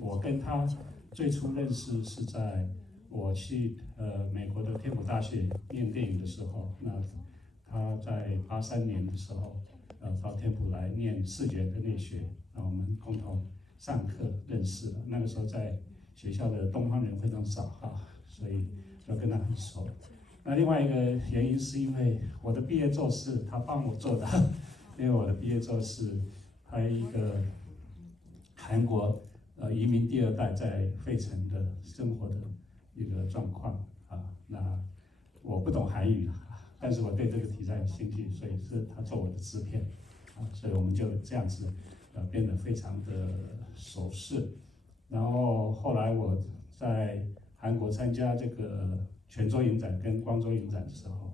我跟他最初认识是在我去美国的天普大学念电影的时候，那他在83年的时候到天普来念视觉跟内学，那我们共同上课认识了。那个时候在学校的东方人非常少哈，所以就跟他很熟。那另外一个原因是因为我的毕业作是他帮我做的，因为我的毕业作是拍一个韩国移民第2代在费城的生活的一个状况啊。那我不懂韩语，但是我对这个题材有兴趣，所以是他做我的制片啊，所以我们就这样子变得非常的熟识。然后后来我在韩国参加这个泉州影展跟光州影展的时候，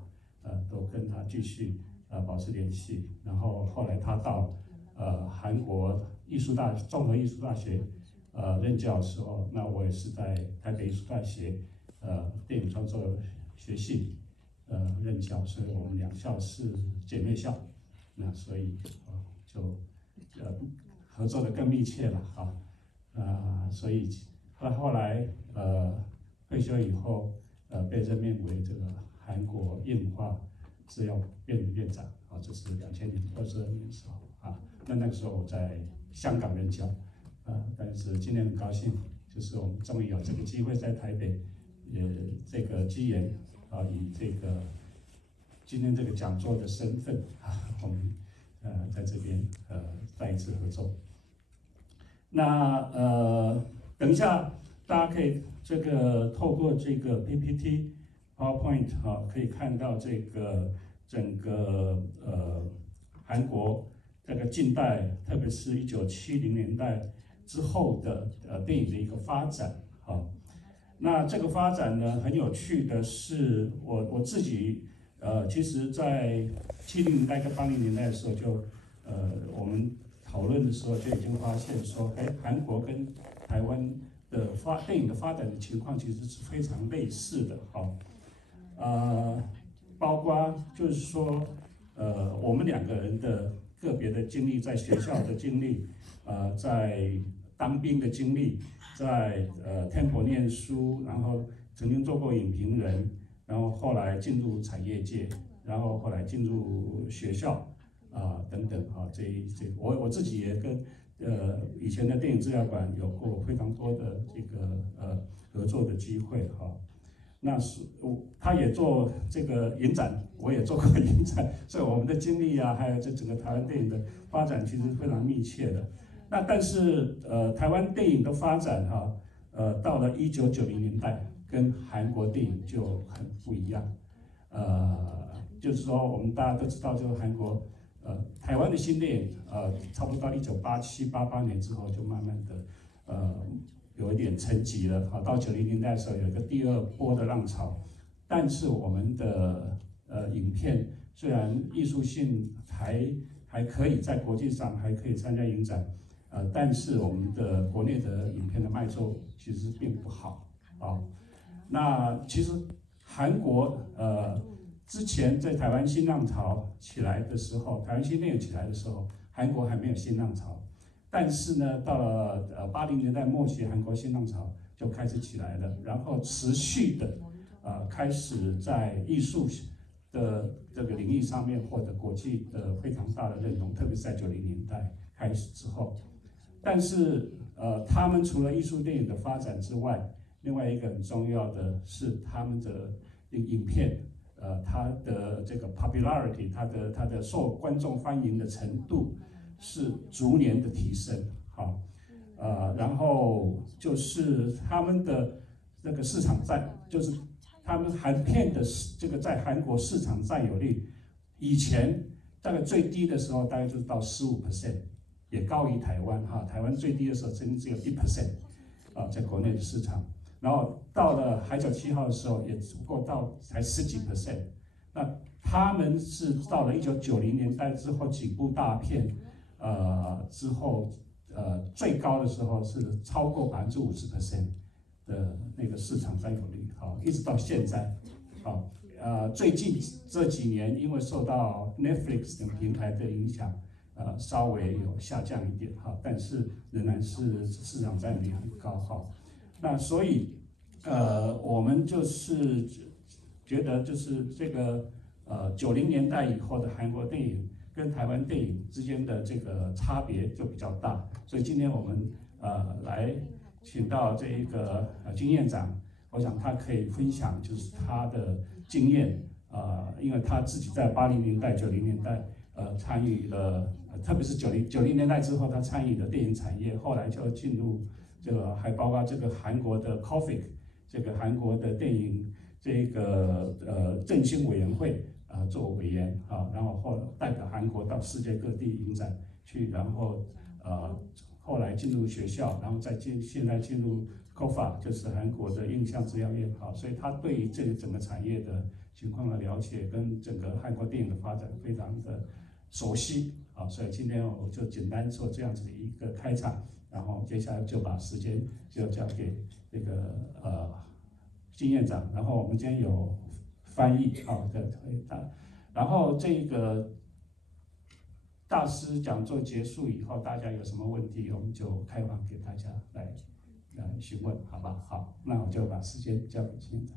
都跟他继续保持联系。然后后来他到韩国综合艺术大学任教的时候，那我也是在台北艺术大学电影创作学系任教，所以我们2校是姐妹校，那所以就合作的更密切了所以后来退休以后被任命为这个韩国映画制药院的院长这是2022年的时候那个时候我在香港任教但是今天很高兴，就是我们终于有这个机会在台北这个机缘以这个今天这个讲座的身份我们在这边再一次合作。那等一下大家可以这个透过这个 PPT PowerPoint 可以看到这个整个韩国这个近代，特别是1970年代之后的电影的一个发展那这个发展呢很有趣的是，我自己其实在70年代跟80年代的时候就我们讨论的时候就已经发现说，韩国跟台湾的电影的发展的情况其实是非常类似的包括就是说我们2个人的个别的经历，在学校的经历在当兵的经历，在Temple 念书，然后曾经做过影评人，然后后来进入产业界，然后后来进入学校等等我自己也跟以前的电影资料馆有过非常多的这个合作的机会那是他也做这个影展，我也做过影展，所以我们的经历还有这整个台湾电影的发展其实非常密切的。那但是台湾电影的发展到了1990年代，跟韩国电影就很不一样。就是说我们大家都知道，就是韩国台湾的新电影差不多到1987、88年之后，就慢慢的有一点沉寂了到90年代的时候有一个第2波的浪潮，但是我们的影片虽然艺术性还可以在国际上还可以参加影展但是我们的国内的影片的卖座其实并不好那其实韩国之前在台湾新浪潮起来的时候，台湾新电影起来的时候，韩国还没有新浪潮。但是呢，到了80年代末期，韩国新浪潮就开始起来了，然后持续的开始在艺术的这个领域上面获得国际的非常大的认同，特别是在90年代开始之后。但是他们除了艺术电影的发展之外，另外一个很重要的是他们的影片它的这个 popularity， 它的受观众欢迎的程度是逐年的提升然后就是他们的那个市场占，就是他们韩片的这个在韩国市场占有率，以前大概最低的时候大概就是到15%，也高于台湾台湾最低的时候曾经只有1%在国内的市场。然后到了海角7号的时候，也只不过才10几%。那他们是到了1990年代之后几部大片，之后，最高的时候是超过50% 的那个市场占有率，一直到现在，最近这几年因为受到 Netflix 等平台的影响，稍微有下降一点哈，但是仍然是市场占有率很高哈。那所以我们就是觉得就是这个90年代以后的韩国电影跟台湾电影之间的这个差别就比较大，所以今天我们来请到这一个金院长，我想他可以分享就是他的经验因为他自己在80年代、90年代参与了，特别是90年代之后，他参与了电影产业，后来就进入这个还包括这个韩国的 COFIC 这个韩国的电影这个振兴委员会做委员然后代表韩国到世界各地影展去，然后后来进入学校，然后现在进入 COFA 就是韩国的印象制药业所以他对于这个整个产业的情况的了解跟整个韩国电影的发展非常的熟悉所以今天我就简单做这样子的一个开场，然后接下来就把时间就交给这个金院长，然后我们今天有翻译然后这个大师讲座结束以后，大家有什么问题，我们就开放给大家来询问，好吧？好，那我就把时间交给金院长。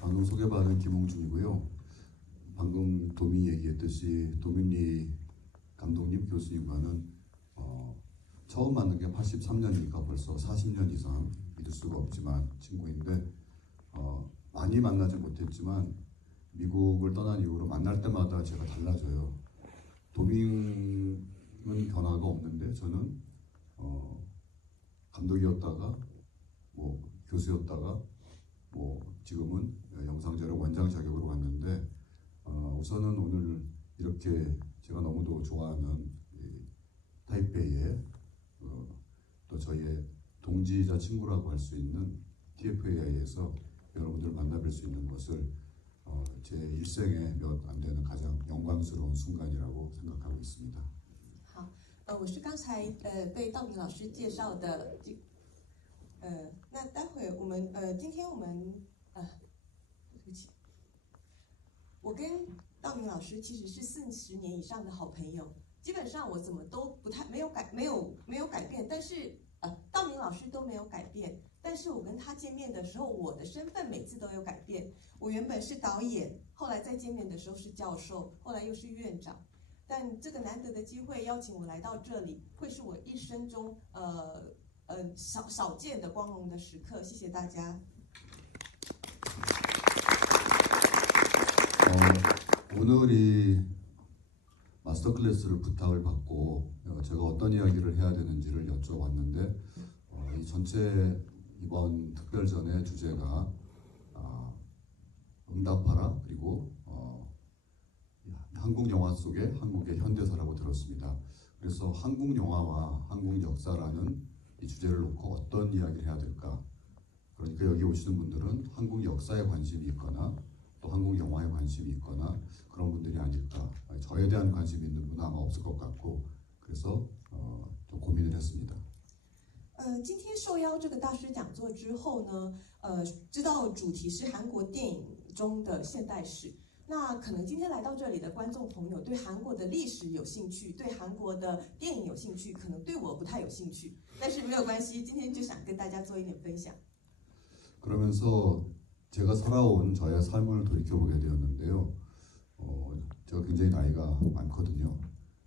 방금 소개받은 김홍준이고요. 방금 도민이 얘기했듯이 도민이 감독님 교수님과는 처음 만난 게 83년이니까 벌써 40년 이상 믿을 수가 없지만 친구인데 많이 만나지 못했지만 미국을 떠난 이후로 만날 때마다 제가 달라져요. 도민은 변화가 없는데 저는 감독이었다가 뭐 교수였다가 뭐 지금은 영상제로 원장 자격으로 왔는데 우선은 오늘 이렇게 제가 너무도 좋아하는 타이페이에 또 저희의 동지이자 친구라고 할 수 있는 TFAI에서 여러분들을 만나뵐 수 있는 것을 제 일생에 몇 안 되는 가장 영광스러운 순간이라고 생각하고 있습니다. 好，我是刚才被道明老师介绍的那待会我们今天我们对不起，我跟道明老师其实是40年以上的好朋友，基本上我怎么都没有改变，但是道明老师都没有改变，但是我跟他见面的时候，我的身份每次都有改变。我原本是导演，后来再见面的时候是教授，后来又是院长。但这个难得的机会邀请我来到这里，会是我一生中少见的光荣的时刻。谢谢大家。오늘 이 마스터 클래스를 부탁을 받고 제가 어떤 이야기를 해야 되는지를 여쭤봤는데 이 전체 이번 특별전의 주제가 응답하라 그리고 한국 영화 속의 한국의 현대사라고 들었습니다. 그래서 한국 영화와 한국 역사라는 이 주제를 놓고 어떤 이야기를 해야 될까? 그러니까 여기 오시는 분들은 한국 역사에 관심이 있거나 또 한국 영화에 관심이 있거나 그런 분들이 아닐까. 저에 대한 관심이 있는 분은 아마 없을 것 같고 그래서 좀 고민을 했습니다. 今天受邀这个大师讲座之后呢，知道主题是韩国电影中的现代史。那可能今天来到这里的观众朋友对韩国的历史有兴趣，对韩国的电影有兴趣，可能对我不太有兴趣，但是没有关系，今天就想跟大家做一点分享。 그러면서 제가 살아온 저의 삶을 돌이켜보게 되었는데요. 제가 굉장히 나이가 많거든요.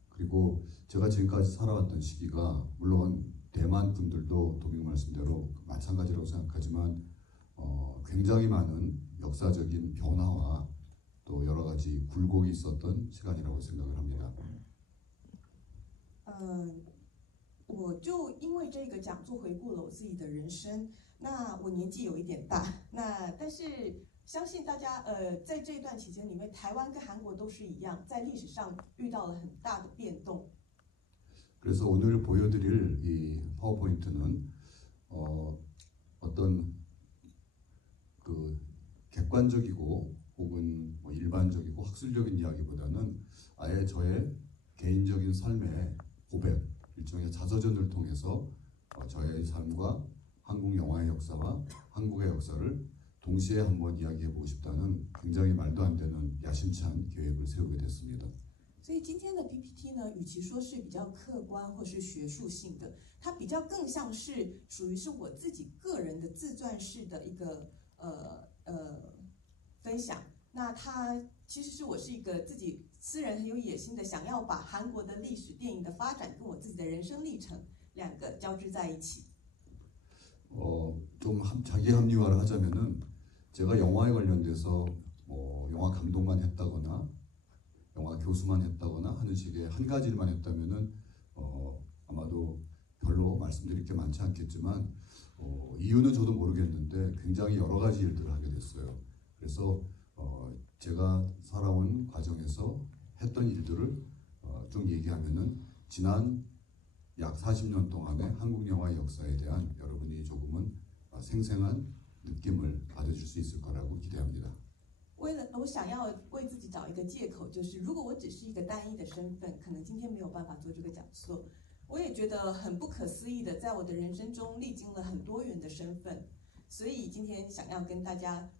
그리고 제가 지금까지 살아왔던 시기가 물론 대만 분들도 도민 말씀대로 마찬가지라고 생각하지만 굉장히 많은 역사적인 변화와 또 여러 가지 굴곡이 있었던 시간이라고 생각을 합니다. 我就因为这个讲座回顾了我自己的人生。那我年纪有一点大，但是相信大家在这一段期间里面，台湾跟韩国都是一样，在历史上遇到了很大的变动。 그래서 오늘 보여드릴 이 파워포인트는 어떤 그 객관적이고 혹은 뭐 일반적이고 학술적인 이야기보다는 아예 저의 개인적인 삶의 고백, 일종의 자서전을 통해서 저의 삶과 한국 영화의 역사와 한국의 역사를 동시에 한번 이야기해보고 싶다는 굉장히 말도 안 되는 야심찬 계획을 세우게 됐습니다. 所以今天的 PPT 呢，与其说是比较客观或是学术性的，它比较更像是属于是我自己个人的自传式的一个分享。那它其实是我是一个自己私人很有野心的，想要把韩国的历史电影的发展跟我自己的人生历程两个交织在一起。 좀 자기 합리화를 하자면은 제가 영화에 관련돼서 영화 감독만 했다거나 영화 교수만 했다거나 하는 식의 한 가지 일만 했다면은 아마도 별로 말씀드릴 게 많지 않겠지만 이유는 저도 모르겠는데 굉장히 여러 가지 일들을 하게 됐어요. 그래서 제가 살아온 과정에서 했던 일들을 좀 얘기하면은 지난 약 40년 동안의 한국 영화의 역사에 대한 여러분이 조금은 생생한 느낌을 받으실 수 있을 거라고 기대합니다. 我想要为自己找一个借口，就是如果我只是一个单一的身份，可能今天没有办法做这个讲座。我也觉得很不可思议的，在我的人生中历经了很多元的身份，所以今天想要跟大家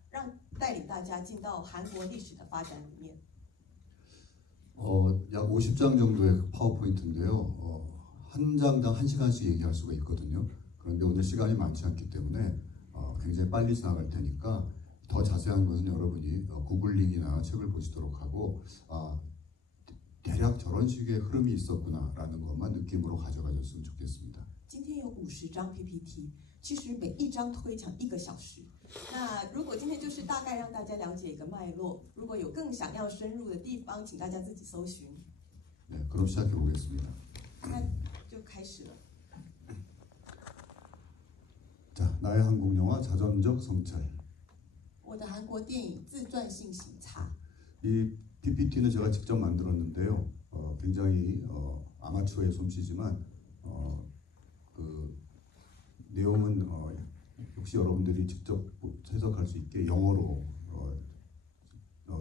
带领大家进到韩国历史的发展里面。약 50장 정도의 파워포인트인데요. 한 장당 1시간씩 얘기할 수가 있거든요. 그런데 오늘 시간이 많지 않기 때문에 굉장히 빨리 지나갈 테니까 더 자세한 것은 여러분이 구글링이나 책을 보시도록 하고 대략 저런 식의 흐름이 있었구나라는 것만 느낌으로 가져가셨으면 좋겠습니다. 今天有50张 PPT， 其实每一张都会讲1个小时。那如果今天就是大概让大家了解一个脉络，如果有更想要深入的地方，请大家自己搜寻。 네, 그럼 시작해 보겠습니다. 那就开始了。 자, 나의 한국 영화 자전적 성찰. 我的韩国电影自传性刑查。 이 PPT는 제가 직접 만들었는데요. 굉장히 아마추어의 솜씨지만 그 내용은 역시 여러분들이 직접 해석할 수 있게 영어로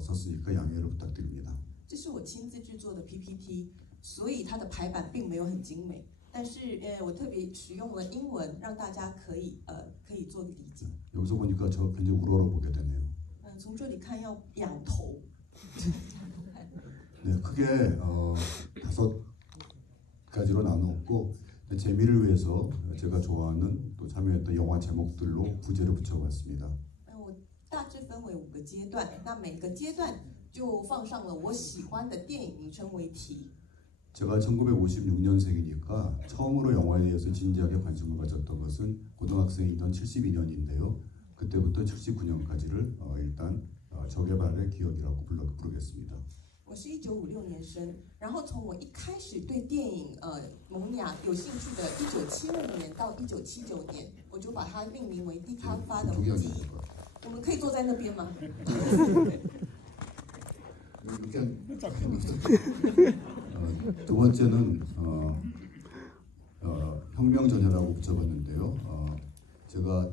썼으니까 양해를 부탁드립니다. 这是我亲自制作的 PPT， 所以它的排版并没有很精美，但是我特别使用了英文，让大家可以做个理解。 여기서 보니까 저 굉장히 우러러보게 되네요. 从这里看要仰头。 네, 크게 5가지로 나누었고 재미를 위해서 제가 좋아하는 또 참여했던 영화 제목들로 부제를 붙여봤습니다. 我大致分为5个阶段，那每个阶段就放上了我喜欢的电影名称为题。 제가 1956년생이니까 처음으로 영화에 대해서 진지하게 관심을 가졌던 것은 고등학생이던 72년인데요. 그때부터 79년까지를 일단 저개발의 기억이라고 부르겠습니다. 我是1956年生，然后从我一开始对电影萌芽有兴趣的1975年到1979年，我就把它命名为低咖发的记忆。我们可以坐在那边吗？ 두 번째는 혁명 전야라고 붙여봤는데요. 제가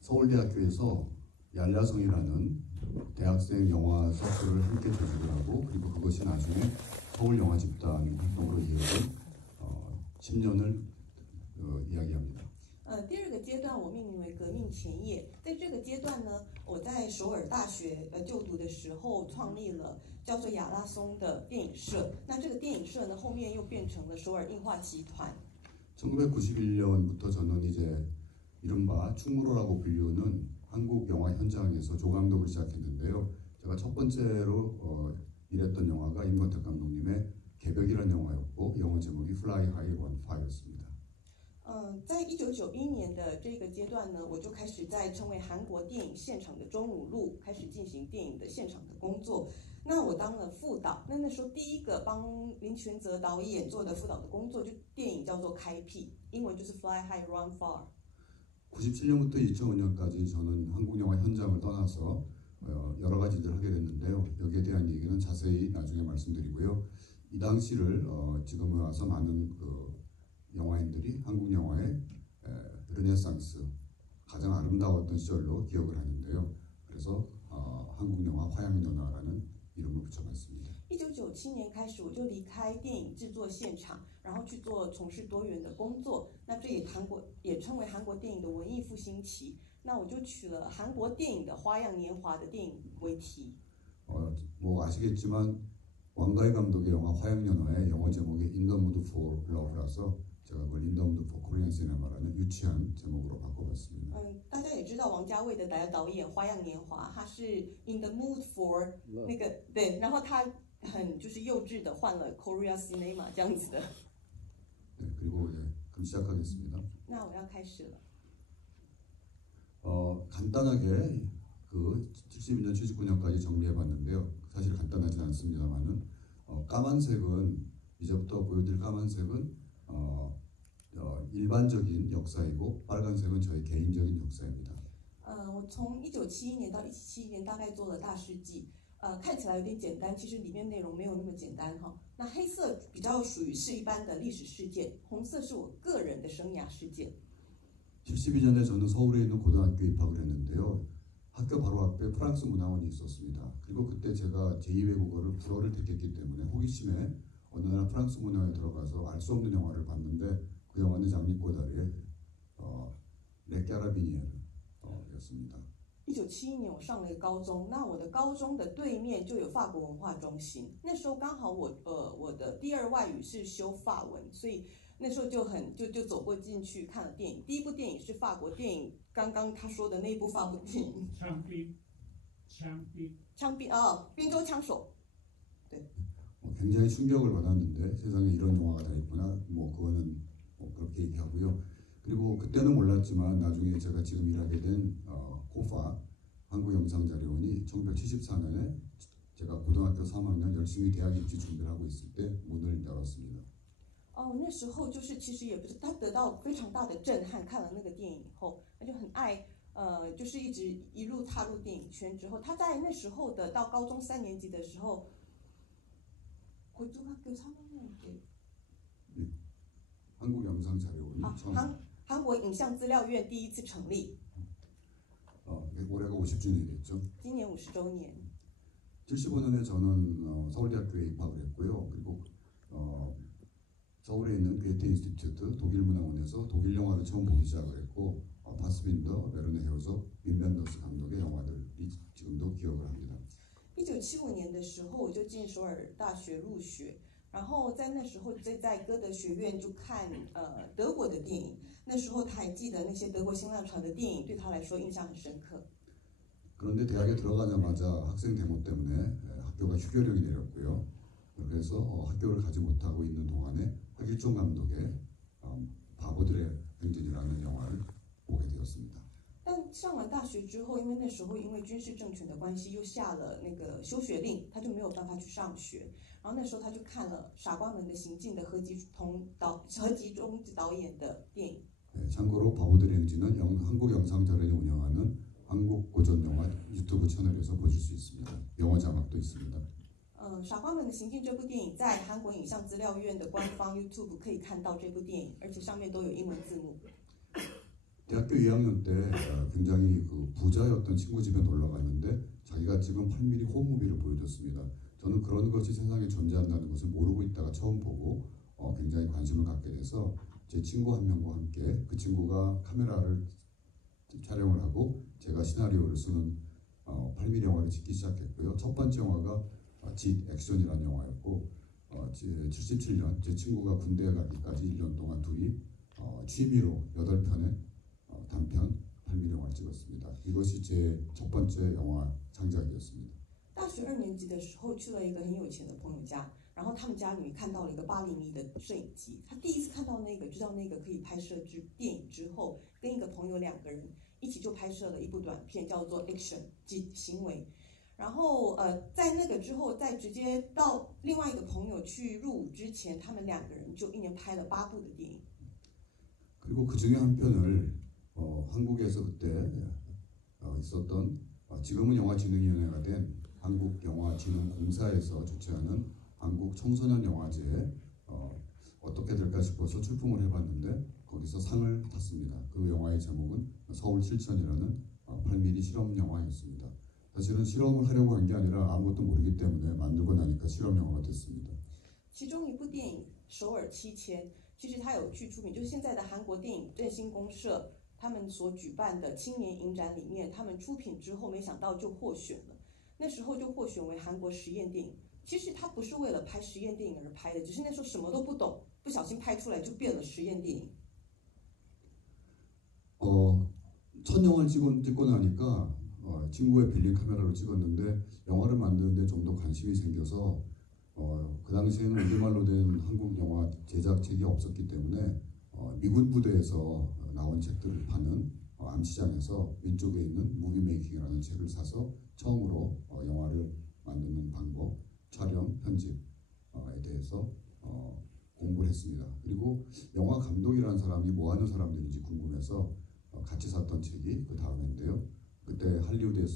서울대학교에서 얄야성이라는 대학생 영화 서클을 함께 조직을 하고 그리고 그것이 나중에 서울영화집단 활동으로 이어진 10년을 이야기합니다. 第2个阶段我命名为革命前夜。在这个阶段呢，我在首尔大学就读的时候创立了叫做亚拉松的电影社。那这个电影社呢，后面又变成了首尔映画集团。 1991년부터 저는 이제 이른바 충무로라고 불리우는 한국 영화 현장에서 조감독을 시작했는데요. 제가 첫 번째로 일했던 영화가 임권택 감독님의 개벽이라는 영화였고 영어 제목이 Fly High Run Far였습니다. 在1991年的这个阶段呢，我就开始在成为韩国电影现场的中五路开始进行电影的现场的工作。那我当了副导，那时候第一个帮林权泽导演做的副导的工作，就电影叫做开辟，英文就是 Fly High Run Far。 97년부터 2005년까지 저는 한국 영화 현장을 떠나서 여러 가지 일을 하게 됐는데요. 여기에 대한 얘기는 자세히 나중에 말씀드리고요. 이 당시를 지금에 와서 많은 영화인들이 한국 영화의 르네상스, 가장 아름다웠던 시절로 기억을 하는데요. 그래서 한국 영화 화양연화라는 이름을 붙여봤습니다. 1997年开始，我就离开电影制作现场，然后去从事多元的工作。那这也称为韩国电影的文艺复兴期。那我就取了韩国电影的花样年华的电影为题。 뭐 아시겠지만 왕가희 감독의 영화 화양연화의 영어 제목이 In the Mood for Love라서 제가 그걸 In the Mood for Korean Cinema라는 유치한 제목으로 바꿔봤습니다. 大家也知道王家卫的导演《花样年华》，他是 In the Mood for 那个对，然后他很就是幼稚的换了 Korea Cinema 这样子的。 네, 그리고 이제 그럼 시작하겠습니다. 那我要开始了。 간단하게 그 72년, 79년까지 정리해봤는데요. 사실 간단하진 않습니다만은 까만색은 이제부터 보여드릴 까만색은 일반적인 역사이고 빨간색은 저희 개인적인 역사입니다. 我从1971年到17年大概做了大事记，看起来有点简单，其实里面内容没有那么简单哈。那黑色比较属于是一般的历史事件，红色是我个人的生涯事件。 72년에 저는 서울에 있는 고등학교에 입학을 했는데요. 학교 바로 앞에 프랑스 문화원이 있었습니다. 그리고 그때 제가 제2외국어를 불어를 택했기 때문에 호기심에 어느 날 프랑스 문화에 들어가서 알 수 없는 영화를 봤는데 그 영화는 장미 꼬다리의 레 까라비니에르였습니다. 1971年我上了一个高中，那我的高中的对面就有法国文化中心。那时候刚好我的第二外语是修法文，所以那时候就走过进去看了电影。第一部电影是法国电影，刚刚他说的那一部法国电影。枪毙滨州枪手。对。 굉장히 충격을 받았는데 세상에 이런 영화가 다 있구나. 뭐 그거는 그렇게 얘기하고요. 그리고 그때는 몰랐지만 나중에 제가 지금 일하게 된 코파 한국영상자료원이 1974년에 제가 고등학교 3학년 열심히 대학 입시 준비를 하고 있을 때 문을 열었습니다. 那时候就是其实也不是他得到非常大的震撼，看了那个电影以后，他就很爱就是一路踏入电影圈之后，他在那时候的到高中3年级的时候。 고등학교 3학년 때 한국영상자료원이 한国影像资料院第一次成立。 올해가 50주년이 됐죠. 今年50周年。 75년에 저는 서울대학교에 입학을 했고요. 그리고 서울에 있는 괴테 인스티튜트 독일문화원에서 독일 영화를 처음 보기 시작을 했고 파스빈더, 베르네 헤어서, 윈 벤더스 감독의 영화들이 지금도 기억을 합니다. 1975年的时候，我就进首尔大学入学，然后在那时候在歌德学院就看德国的电影。那时候他还记得那些德国新浪潮的电影，对他来说印象很深刻。 그런데 대학에 들어가자마자 학생 데모 때문에 학교가 휴교령이 내렸고요. 그래서 학교를 가지 못하고 있는 동안에 박일종 감독의 바보들의 행진이라는 영화를 보게 되었습니다. 但上完大学之后，因为那时候因为军事政权的关系，又下了那个休学令，他就没有办法去上学。然后那时候他就看了《傻瓜们的行进》的何吉中导演的电影。 참고로 바보들의 행진은 한국영상자료원이 운영하는 한국고전영화 유튜브 채널에서 보실 수 있습니다. 영어 자막도 있습니다. 傻瓜们的行进这部电影在韩国影像资料院的官方 YouTube 可以看到这部电影，而且上面都有英文字幕。 대학교 2학년 때 굉장히 그 부자였던 친구 집에 놀러 갔는데 자기가 찍은 8mm 홈무비를 보여줬습니다. 저는 그런 것이 세상에 존재한다는 것을 모르고 있다가 처음 보고 굉장히 관심을 갖게 돼서 제 친구 한 명과 함께 그 친구가 카메라를 촬영을 하고 제가 시나리오를 쓰는 8mm 영화를 찍기 시작했고요. 첫 번째 영화가 짓 액션이라는 영화였고 77년 제 친구가 군대에 가기까지 1년 동안 둘이 취미로 8편의 단편 8mm 영화를 찍었습니다. 이것이 제 첫 번째 영화 창작이었습니다. 大学2年级的时候去了一个很有钱的朋友家，然后他们家里面看到了一个8厘米的摄影机。他第一次看到那个，知道那个可以拍摄电影之后，跟一个朋友2个人一起就拍摄了一部短片，叫做 Action 即行为。然后在那个之后，再直接到另外一个朋友去入伍之前，他们2个人就1年拍了8部的电影。 그리고 그 중에 한 편을 한국에서 그때 있었던 지금은 영화진흥위원회가 된 한국영화진흥공사에서 주최하는 한국청소년영화제에 어떻게 될까 싶어서 출품을 해봤는데 거기서 상을 탔습니다. 그 영화의 제목은 서울 7천이라는 8mm 실험영화였습니다. 사실은 실험을 하려고 한 게 아니라 아무것도 모르기 때문에 만들고 나니까 실험 영화가 됐습니다. 其中一部电影《首尔7000》，其实它有剧出品，就是现在的韩国电影振兴公社他们所举办的青年影展里面，他们出品之后，没想到就获选了。那时候就获选为韩国实验电影。其实它不是为了拍实验电影而拍的，只是那时候什么都不懂，不小心拍出来就变了实验电影。 첫 영화를 찍고 나니까 친구의 빌린 카메라로 찍었는데 영화를 만드는데 좀 더 관심이 생겨서 그 당시에는 우리말로 된 한국 영화 제작책이 없었기 때문에 미군 부대에서 나온 책들을 파는 암시장에서 왼쪽에 있는 무비메이킹이라는 책을 사서 처음으로 영화를 만드는 방법, 촬영, 편집에 대해서 공부를 했습니다. 그리고 영화 감독이라는 사람이 뭐 하는 사람들인지 궁금해서 같이 샀던 책이 그 다음인데요. 그때 할리우드의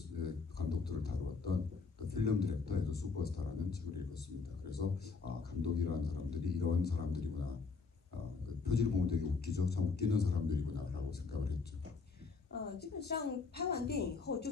감독들을 다루었던 필름 디렉터 에드 슈퍼스타라는 책을 읽었습니다. 그래서 감독이라는 사람들이 이런 사람들이구나. 그 표지를 보면 되게 웃기죠. 참 웃기는 사람들이구나라고 생각을 했죠. 基本上拍完电影后就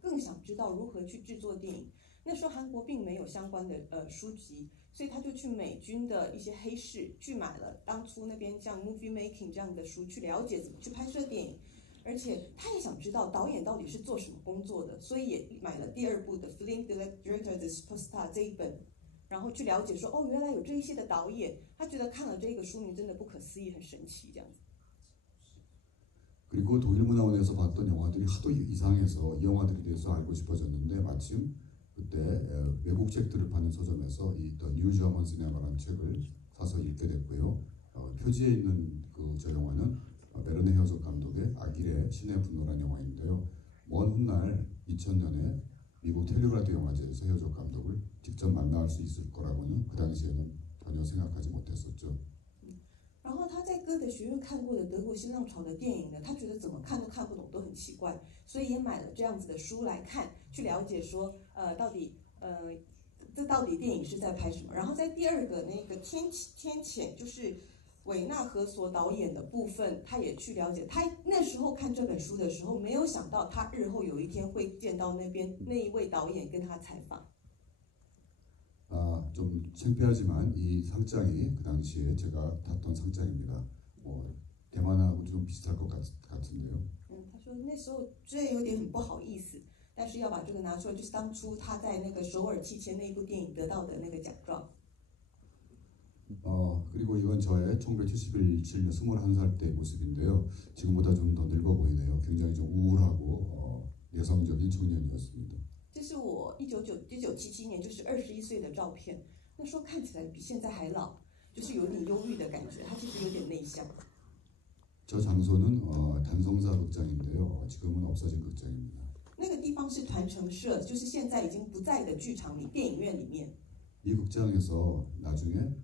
更想知道如何去制作电影。那时候韩国并没有相关的书籍，所以他就去美军的一些黑市去买了当初那边像 movie making 这样的书，去了解怎么去拍摄电影。而且他也想知道导演到底是做什么工作的，所以也买了第二部的 Film Director 的 Superstar 这一本，然后去了解说原来有这一些的导演，他觉得看了这个书名真的不可思议，很神奇这样子。 그리고 독일문화원에서 봤던 영화들이 하도 이상해서 이 영화들에 대해서 알고 싶어졌는데 마침 그때 외국 책들을 파는 서점에서 이 The New German Cinema라는 책을 사서 읽게 됐고요. 표지에 있는 저 영화는 베르네 헤어족 감독의 아길의 신의 분노라는 영화인데요. 먼 훗날 2000년에 미국 텔레그라드 영화제에서 헤어족 감독을 직접 만날 수 있을 거라고는 그 당시에는 전혀 생각하지 못했었죠. 然后他在歌德学院看过的德国新浪潮的电影呢，他觉得怎么看都看不懂，都很奇怪，所以也买了这样子的书来看，去了解说，这到底电影是在拍什么。然后在第二个那个天谴，就是韦纳河索导演的部分，他也去了解。他那时候看这本书的时候，没有想到他日后有一天会见到那一位导演跟他采访。 좀 창피하지만 이 상장이 그 당시에 제가 탔던 상장입니다. 대만하고 좀 비슷할 것 같은데요. 他说那时候虽然有点很不好意思，但是要把这个拿出来，就是当初他在那个首尔7000那一部电影得到的那个奖状。 그리고 이건 저의 1971년 21살 때 모습인데요. 지금보다 좀 더 늙어 보이네요. 굉장히 좀 우울하고 내성적인 청년이었습니다. 这是我1977年，就是21岁的照片。那时候看起来比现在还老，就是有点忧郁的感觉。他其实有点内向。 저 장소는 단성사 극장인데요. 지금은 없어진 극장입니다. 那个地方是团城社，就是现在已经不在的剧场里、电影院里面。 이 극장에서 나중에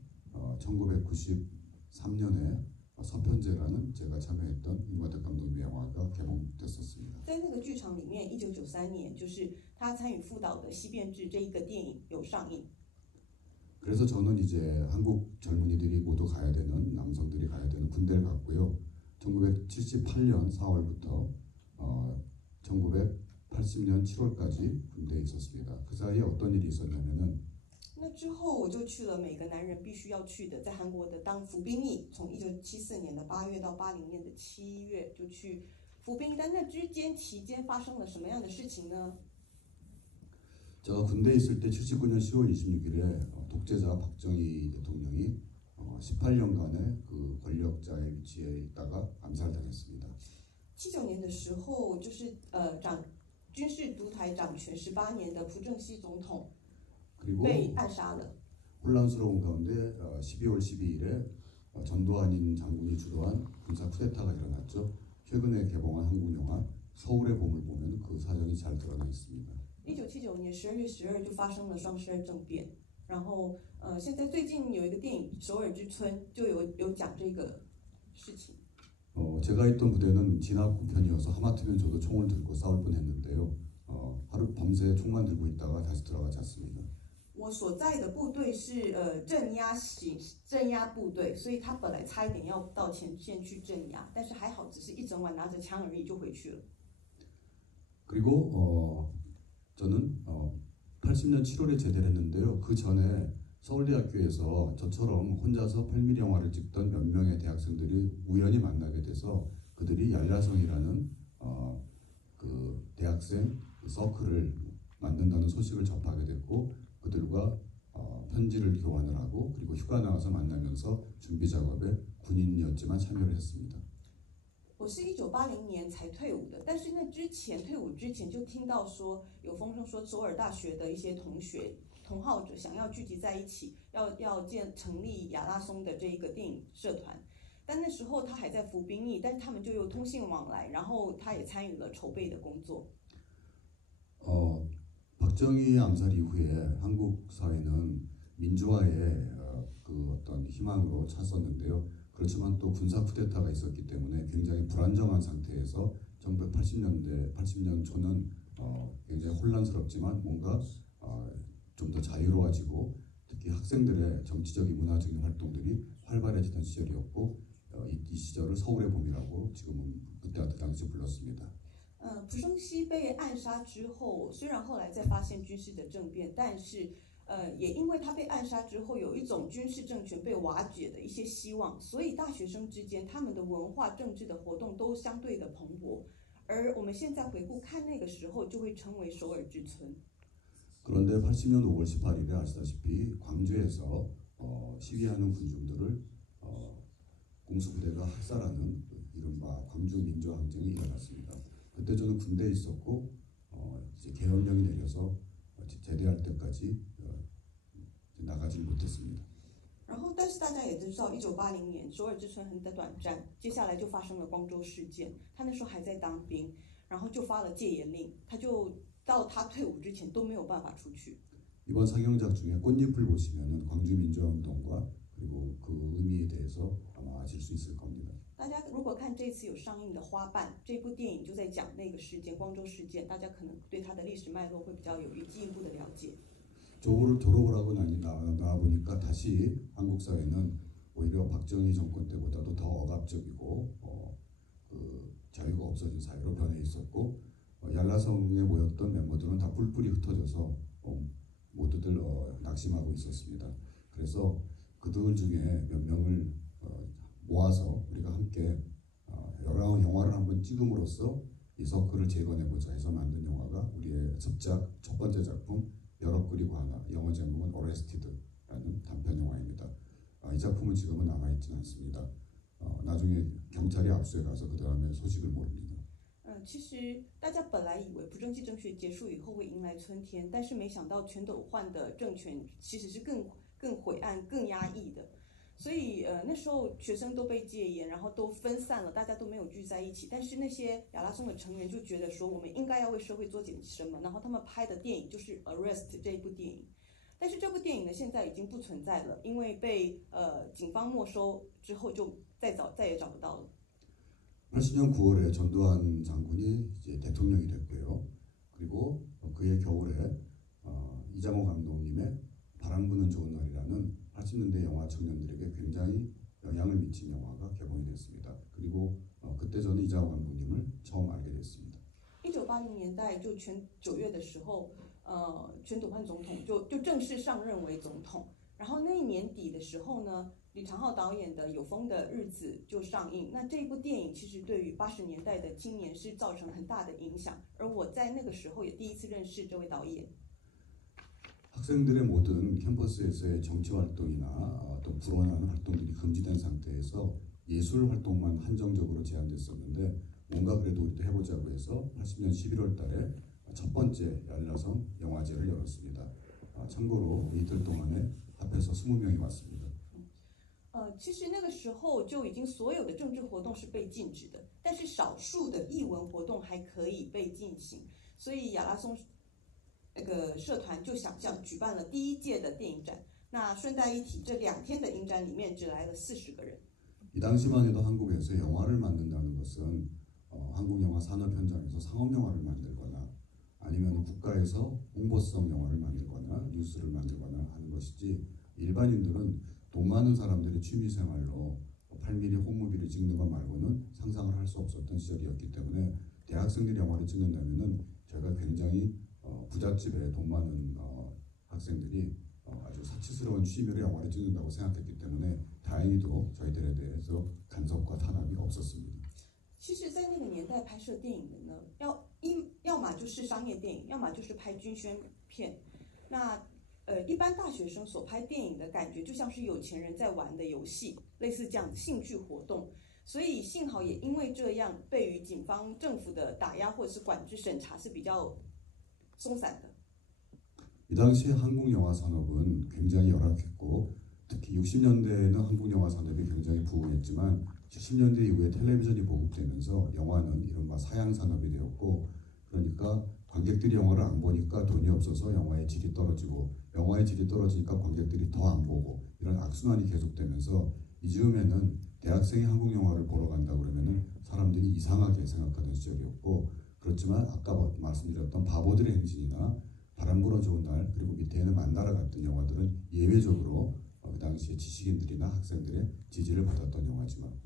1993년에 서편제라는 제가 참여했던 임화택 감독의 영화가 개봉됐었습니다. 在那个剧场里面，1993年，就是他参与副导的《西变志》这一个电影有上映。 그래서 저는 이제 한국 젊은이들이 모두 가야 되는 남성들이 가야 되는 군대를 갔고요. 1978년 4월부터 1980년 7월까지 군대에 있었습니다. 그 사이에 어떤 일이 있었냐면은 那之后我就去了每个男人必须要去的，在韩国的当服兵役，从1974年的8月到80年的7月就去服兵役。但那期间发生了什么样的事情呢？ 제가 군대에 있을 때 79년 10월 26일에 독재자 박정희 대통령이 18년간의 그 권력자의 위치에 있다가 암살당했습니다. 79年的时候，就是军事独裁掌权18年的朴正熙总统 被暗杀了。 혼란스러운 가운데 12월 12일에 전두환인 장군이 주도한 군사 쿠데타가 일어났죠. 최근에 개봉한 한국 영화 서울의 봄을 보면 그 사정이 잘 드러나 있습니다. 1979年12月12日就发生了双12政变，然后现在最近有一个电影《首尔之春》就有讲这个事情。 제가 있던 부대는 진압편이어서 하마터면 저도 총을 들고 싸울 뻔했는데요. 하루 밤새 총만 들고 있다가 다시 들어가 잤습니다. 我所在的部队是镇压部队，所以他本来差一点要到前线去镇压，但是还好，只是一整晚拿着枪而已就回去了。 그리고 저는 80년 7월에 제대를 했는데요. 그 전에 서울대학교에서 저처럼 혼자서 8mm 영화를 찍던 몇 명의 대학생들이 우연히 만나게 돼서 그들이 얄라성이라는 그 대학생 서클을 만든다는 소식을 접하게 됐고 그들과 편지를 교환을 하고 그리고 휴가 나가서 만나면서 준비 작업에 군인이었지만 참여를 했습니다. 我是1980年才退伍的，但是那之前退伍之前就听到说有风声说首尔大学的一些同好者想要聚集在一起，要成立亚拉松的这一个电影社团。但那时候他还在服兵役，但是他们就有通信往来，然后他也参与了筹备的工作。 박정희 암살 이후에 한국 사회는 민주화의 그 어떤 희망으로 찼었는데요. 그렇지만 또 군사 쿠데타가 있었기 때문에 굉장히 불안정한 상태에서 1980년 초는 굉장히 혼란스럽지만 뭔가 좀 더 자유로워지고 특히 학생들의 정치적인 문화적인 활동들이 활발해지던 시절이었고 이 시절을 서울의 봄이라고 지금은 그때 당시 불렀습니다. 朴正熙被暗杀之后，虽然后来再发现军事的政变，但是也因为他被暗杀之后，有一种军事政权被瓦解的一些希望，所以大学生之间他们的文化、政治的活动都相对的蓬勃。而我们现在回顾看那个时候，就会称为首尔之村。 그런데 80년 5월 18일에 아시다시피 광주에서 시위하는 군중들을 공수부대가 학살하는 이른바 광주 민주항쟁이 일어났습니다. 그때 저는 군대에 있었고 이제 계엄령이 내려서 제대할 때까지 나가지 못했습니다. 然后，但是大家也知道，1980年首尔之村很短暂，接下来就发生了光州事件。他那时候还在当兵，然后就发了戒严令，他就到他退伍之前都没有办法出去。 이번 상영작 중에 꽃잎을 보시면은 광주 민주화운동과 그리고 그 의미에 대해서 아마 아실 수 있을 겁니다. 大家如果看这次有上映的《花瓣》这部电影，就在讲那个事件——光州事件，大家可能对它的历史脉络会比较有进一步的了解。 졸업을 하고 나와 보니까 다시 한국 사회는 오히려 박정희 정권 때보다도 더 억압적이고 그 자유가 없어진 사회로 변해 있었고 얄라성에 모였던 멤버들은 다 뿔뿔이 흩어져서 모두들 낙심하고 있었습니다. 그래서 그들 중에 몇 명을 모아서 우리가 함께 여러 영화를 한번 찍음으로써 이 서클을 재건해보자 해서 만든 영화가 우리의 습작 첫 번째 작품 여럿 그리고 하나, 영어 제목은 어레스티드라는 단편 영화입니다. 이 작품은 지금은 남아있지는 않습니다. 나중에 경찰이 압수해 가서 그 다음에 소식을 모릅니다. 其实大家本来以为朴正熙政权结束以后会迎来春天，但是没想到全斗焕的政权其实是更晦暗、更压抑的。所以那时候学生都被戒严，然后都分散了，大家都没有聚在一起。但是那些亚拉松的成员就觉得说，我们应该要为社会做点什么。然后他们拍的电影就是《Arrest》这一部电影。但是这部电影呢，现在已经不存在了，因为被警方没收之后，就再也找不到了。 80년 9월에 전두환 장군이 이제 대통령이 됐고요. 그리고 그해 겨울에 이장호 감독님의 바람 부는 좋은 날이라는 80년대 영화 청년들에게 굉장히 영향을 미친 영화가 개봉이 됐습니다. 그리고 그때 저는 이장호 감독님을 처음 알게 됐습니다. 1980年代就9月的时候，全斗焕总统就正式上任为总统。然后那一年底的时候呢，李长浩导演的《有风的日子》就上映。那这一部电影其实对于80年代的青年是造成很大的影响，而我在那个时候也第一次认识这位导演。 학생들의 모든 캠퍼스에서의 정치 활동이나 또 불온하는 활동들이 금지된 상태에서 예술 활동만 한정적으로 제한됐었는데 뭔가 그래도 우리도 해보자고 해서 80년 11월 달에 첫 번째 얄라성 영화제를 열었습니다. 참고로 이틀 동안에 합해서 20명이 왔습니다. 其实那个时候就已经所有的政治活动是被禁止的，但是少数的艺文活动还可以被进行，所以亚拉松那个社团就想象举办了第一届的电影展。那顺带一提，这2天的影展里面只来了40个人。 이 당시만 해도 한국에서 영화를 만든다는 것은 한국 영화 산업 현장에서 상업 영화를 만들거나 아니면 국가에서 홍보성 영화를 만들거나 뉴스를 만들거나 하는 것이지 일반인들은 돈 많은 사람들의 취미생활로 8mm 홈무비를 찍는 것 말고는 상상을 할 수 없었던 시절이었기 때문에 대학생들이 영화를 찍는다면은 제가 굉장히 부잣집에 돈 많은 학생들이 아주 사치스러운 취미로 영화를 찍는다고 생각했기 때문에 다행히도 저희들에 대해서 간섭과 탄압이 없었습니다. 其实，在那个年代拍摄电影的呢，要么就是商业电影，要么就是拍军宣片。那一般大学生所拍电影的感觉就像是有钱人在玩的游戏，类似这样的兴趣活动。所以幸好也因为这样，被于警方政府的打压或者是管制审查是比较松散的。 이 당시에 한국 영화 산업은 굉장히 열악했고 특히 60년대에는 한국 영화 산업이 굉장히 부흥했지만 70년대 이후에 텔레비전이 보급되면서 영화는 이른바 사양 산업이 되었고 그러니까 관객들이 영화를 안 보니까 돈이 없어서 영화의 질이 떨어지고 영화의 질이 떨어지니까 관객들이 더 안 보고 이런 악순환이 계속되면서 이즈음에는 대학생이 한국 영화를 보러 간다 그러면은 사람들이 이상하게 생각하던 시절이었고 그렇지만 아까 말씀드렸던 바보들의 행진이나 바람 불어 좋은 날 그리고 밑에는 만나러 갔던 영화들은 예외적으로 그 당시에 지식인들이나 학생들의 지지를 받았던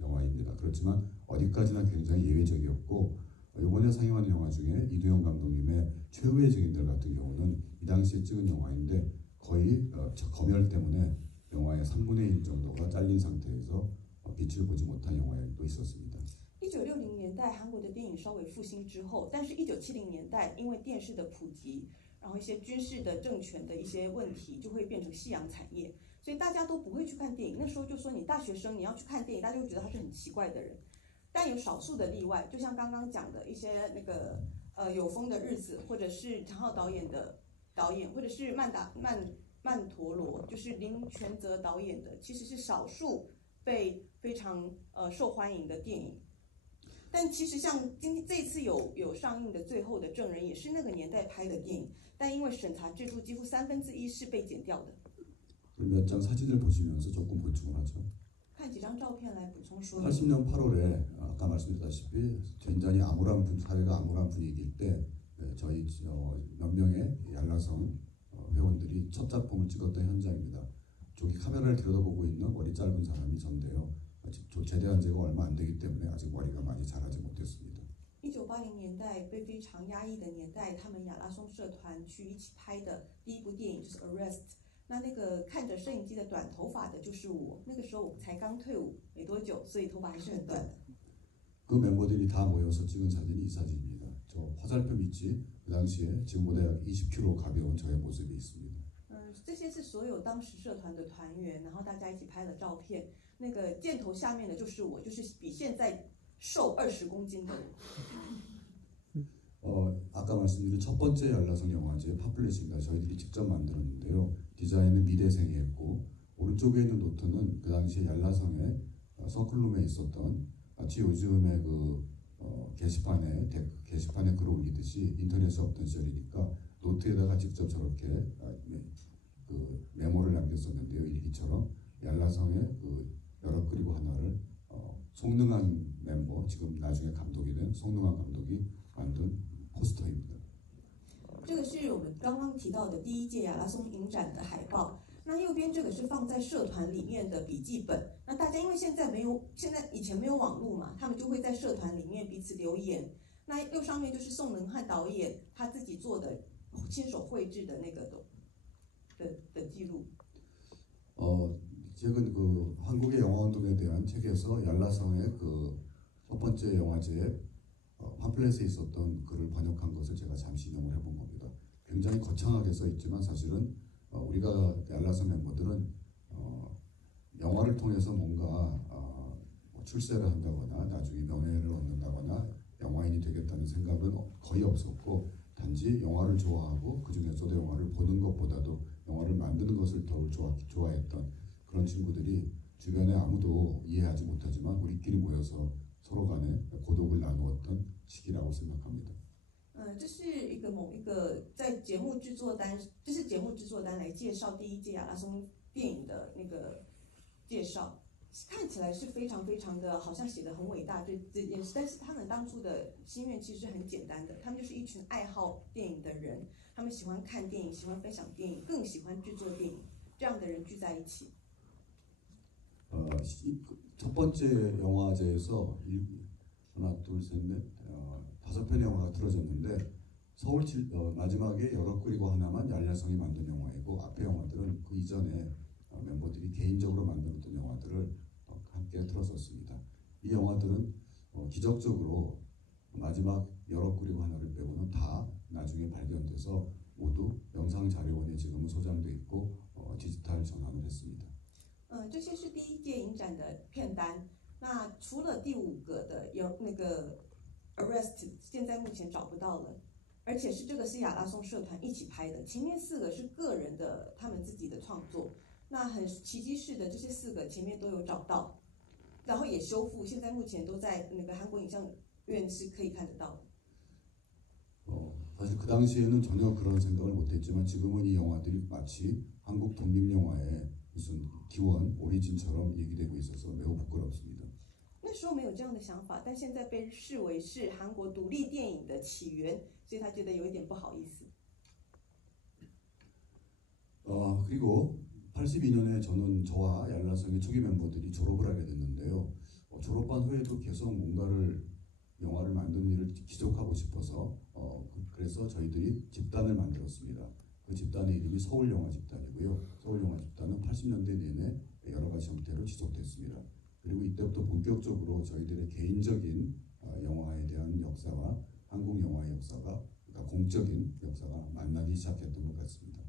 영화입니다. 그렇지만 어디까지나 굉장히 예외적이었고 이번에 상영하는 영화 중에 이두영 감독님의 최후의 증인들 같은 경우는 이 당시에 찍은 영화인데 거의 검열 때문에 영화의 3분의 1 정도가 잘린 상태에서 빛을 보지 못한 영화도 있었습니다. 1960年代韩国的电影稍微复兴之后，但是1970年代因为电视的普及，然后一些军事的政权的一些问题，就会变成夕阳产业，所以大家都不会去看电影。那时候就说你大学生你要去看电影，大家就觉得他是很奇怪的人。但有少数的例外，就像刚刚讲的一些那个有风的日子，或者是长浩导演的导演，或者是曼陀罗，就是林权泽导演的，其实是少数被非常受欢迎的电影。 但其实像这一次有上映的《最后的证人》，也是那个年代拍的电影，但因为审查制度，几乎1/3是被剪掉的。 몇 장 사진을 보시면서 조금 보충을 하죠. 看几张照片来补充说。 80년 8월에 아까 말씀드렸다시피 굉장히 사회가 암울한 분위기일 때 저희 몇 명의 얄라성 회원들이 첫 작품을 찍었던 현장입니다. 저기 카메라를 들여다보고 있는 머리 짧은 사람이 전데요. 아직 제대한 지가 얼마 안 되기 때문에 아직 머리가 많이 자라지 못했습니다. 1980年代被非常压抑的年代，他们亚拉松社团去一起拍的第一部电影就是《Arrest》。那个看着摄影机的短头发的就是我，那个时候我才刚退伍没多久，所以头发还是很短的。 그 멤버들이 다 모여서 찍은 사진이 이 사진입니다. 저 화살표 밑이 그 당시에 지금보다 약 20kg 가벼운 저의 모습이 있습니다. 这些是所有当时社团的团员，然后大家一起拍的照片。那个箭头下面的就是我，就是比现在瘦20公斤的人。 아까 말씀드린 첫 번째 얄라성 영화제 팜플렛입니다. 저희들이 직접 만들었는데요. 디자인은 미대생이 했고 오른쪽에 있는 노트는 그 당시에 얄라성의 서클룸에 있었던 마치 요즘에 그 게시판에 글을 올리듯이 인터넷이 없던 시절이니까 노트에다가 직접 저렇게 그 메모를 남겼었는데요. 일기처럼 얄라성의 그 여러 그리고 하나를 송능한 멤버 지금 나중에 감독이 된 송능한 감독이 만든 포스터입니다. 这个是我们刚刚提到的第一届亚拉松影展的海报。那右边这个是放在社团里面的笔记本。那大家因为以前没有网络嘛，他们就会在社团里面彼此留言。那右上面就是宋能汉导演他自己做的亲手绘制的那个的记录。 최근 그 한국의 영화 운동에 대한 책에서 얄라성의 그 첫 번째 영화제에 팜플렛에 있었던 글을 번역한 것을 제가 잠시 인용을 해본 겁니다. 굉장히 거창하게 써 있지만 사실은 우리가 얄라성 멤버들은 영화를 통해서 뭔가 출세를 한다거나 나중에 명예를 얻는다거나 영화인이 되겠다는 생각은 거의 없었고 단지 영화를 좋아하고 그 중에서도 영화를 보는 것보다도 영화를 만드는 것을 더욱 좋아했던 그런 친구들이 주변에 아무도 이해하지 못하지만 우리끼리 모여서 서로 간에 고독을 나누었던 시기라고 생각합니다. 这是某一个在节目制作单，这是节目制作单来介绍第一届亚拉松电影的那个介绍，看起来是非常非常的，好像写的很伟大这件事，但是他们当初的心愿其实很简单的，他们就是一群爱好电影的人，他们喜欢看电影，喜欢分享电影，更喜欢制作电影，这样的人聚在一起。 첫 번째 영화제에서 하나, 둘, 셋, 넷, 5편의 영화가 틀어졌는데 마지막에 여럿 그리고 하나만 얄야성이 만든 영화이고 앞에 영화들은 그 이전에 멤버들이 개인적으로 만들었던 영화들을 함께 틀어줬습니다. 이 영화들은 기적적으로 마지막 여럿 그리고 하나를 빼고는 다 나중에 발견돼서 모두 영상자료원에 지금은 소장돼 있고 디지털 전환을 했습니다. 这些是第一届影展的片单。那除了第5个的有那个 Arrest， 现在目前找不到了，而且是这个是亚拉松社团一起拍的。前面4个是个人的他们自己的创作。那很奇迹式的，这些4个前面都有找到，然后也修复，现在目前都在那个韩国影像院是可以看得到的。 사실 그 당시에는 전혀 그런 생각을 못했지만 지금은 이 영화들이 마치 한국 독립영화의 무슨 기원, 오리진처럼 얘기되고 있어서 매우 부끄럽습니다. 那时候没有这样的想法，但现在被视为是韩国独立电影的起源，所以他觉得有一点不好意思。 그리고 82년에 저는 저와 얄라성의 초기 멤버들이 졸업을 하게 됐는데요. 졸업한 후에도 계속 뭔가를 영화를 만드는 일을 지속하고 싶어서 그래서 저희들이 집단을 만들었습니다. 그 집단의 이름이 서울영화집단이고요. 서울영화집단은 80년대 내내 여러 가지 형태로 지속됐습니다. 그리고 이때부터 본격적으로 저희들의 개인적인 영화에 대한 역사와 한국 영화의 역사가 그러니까 공적인 역사가 만나기 시작했던 것 같습니다.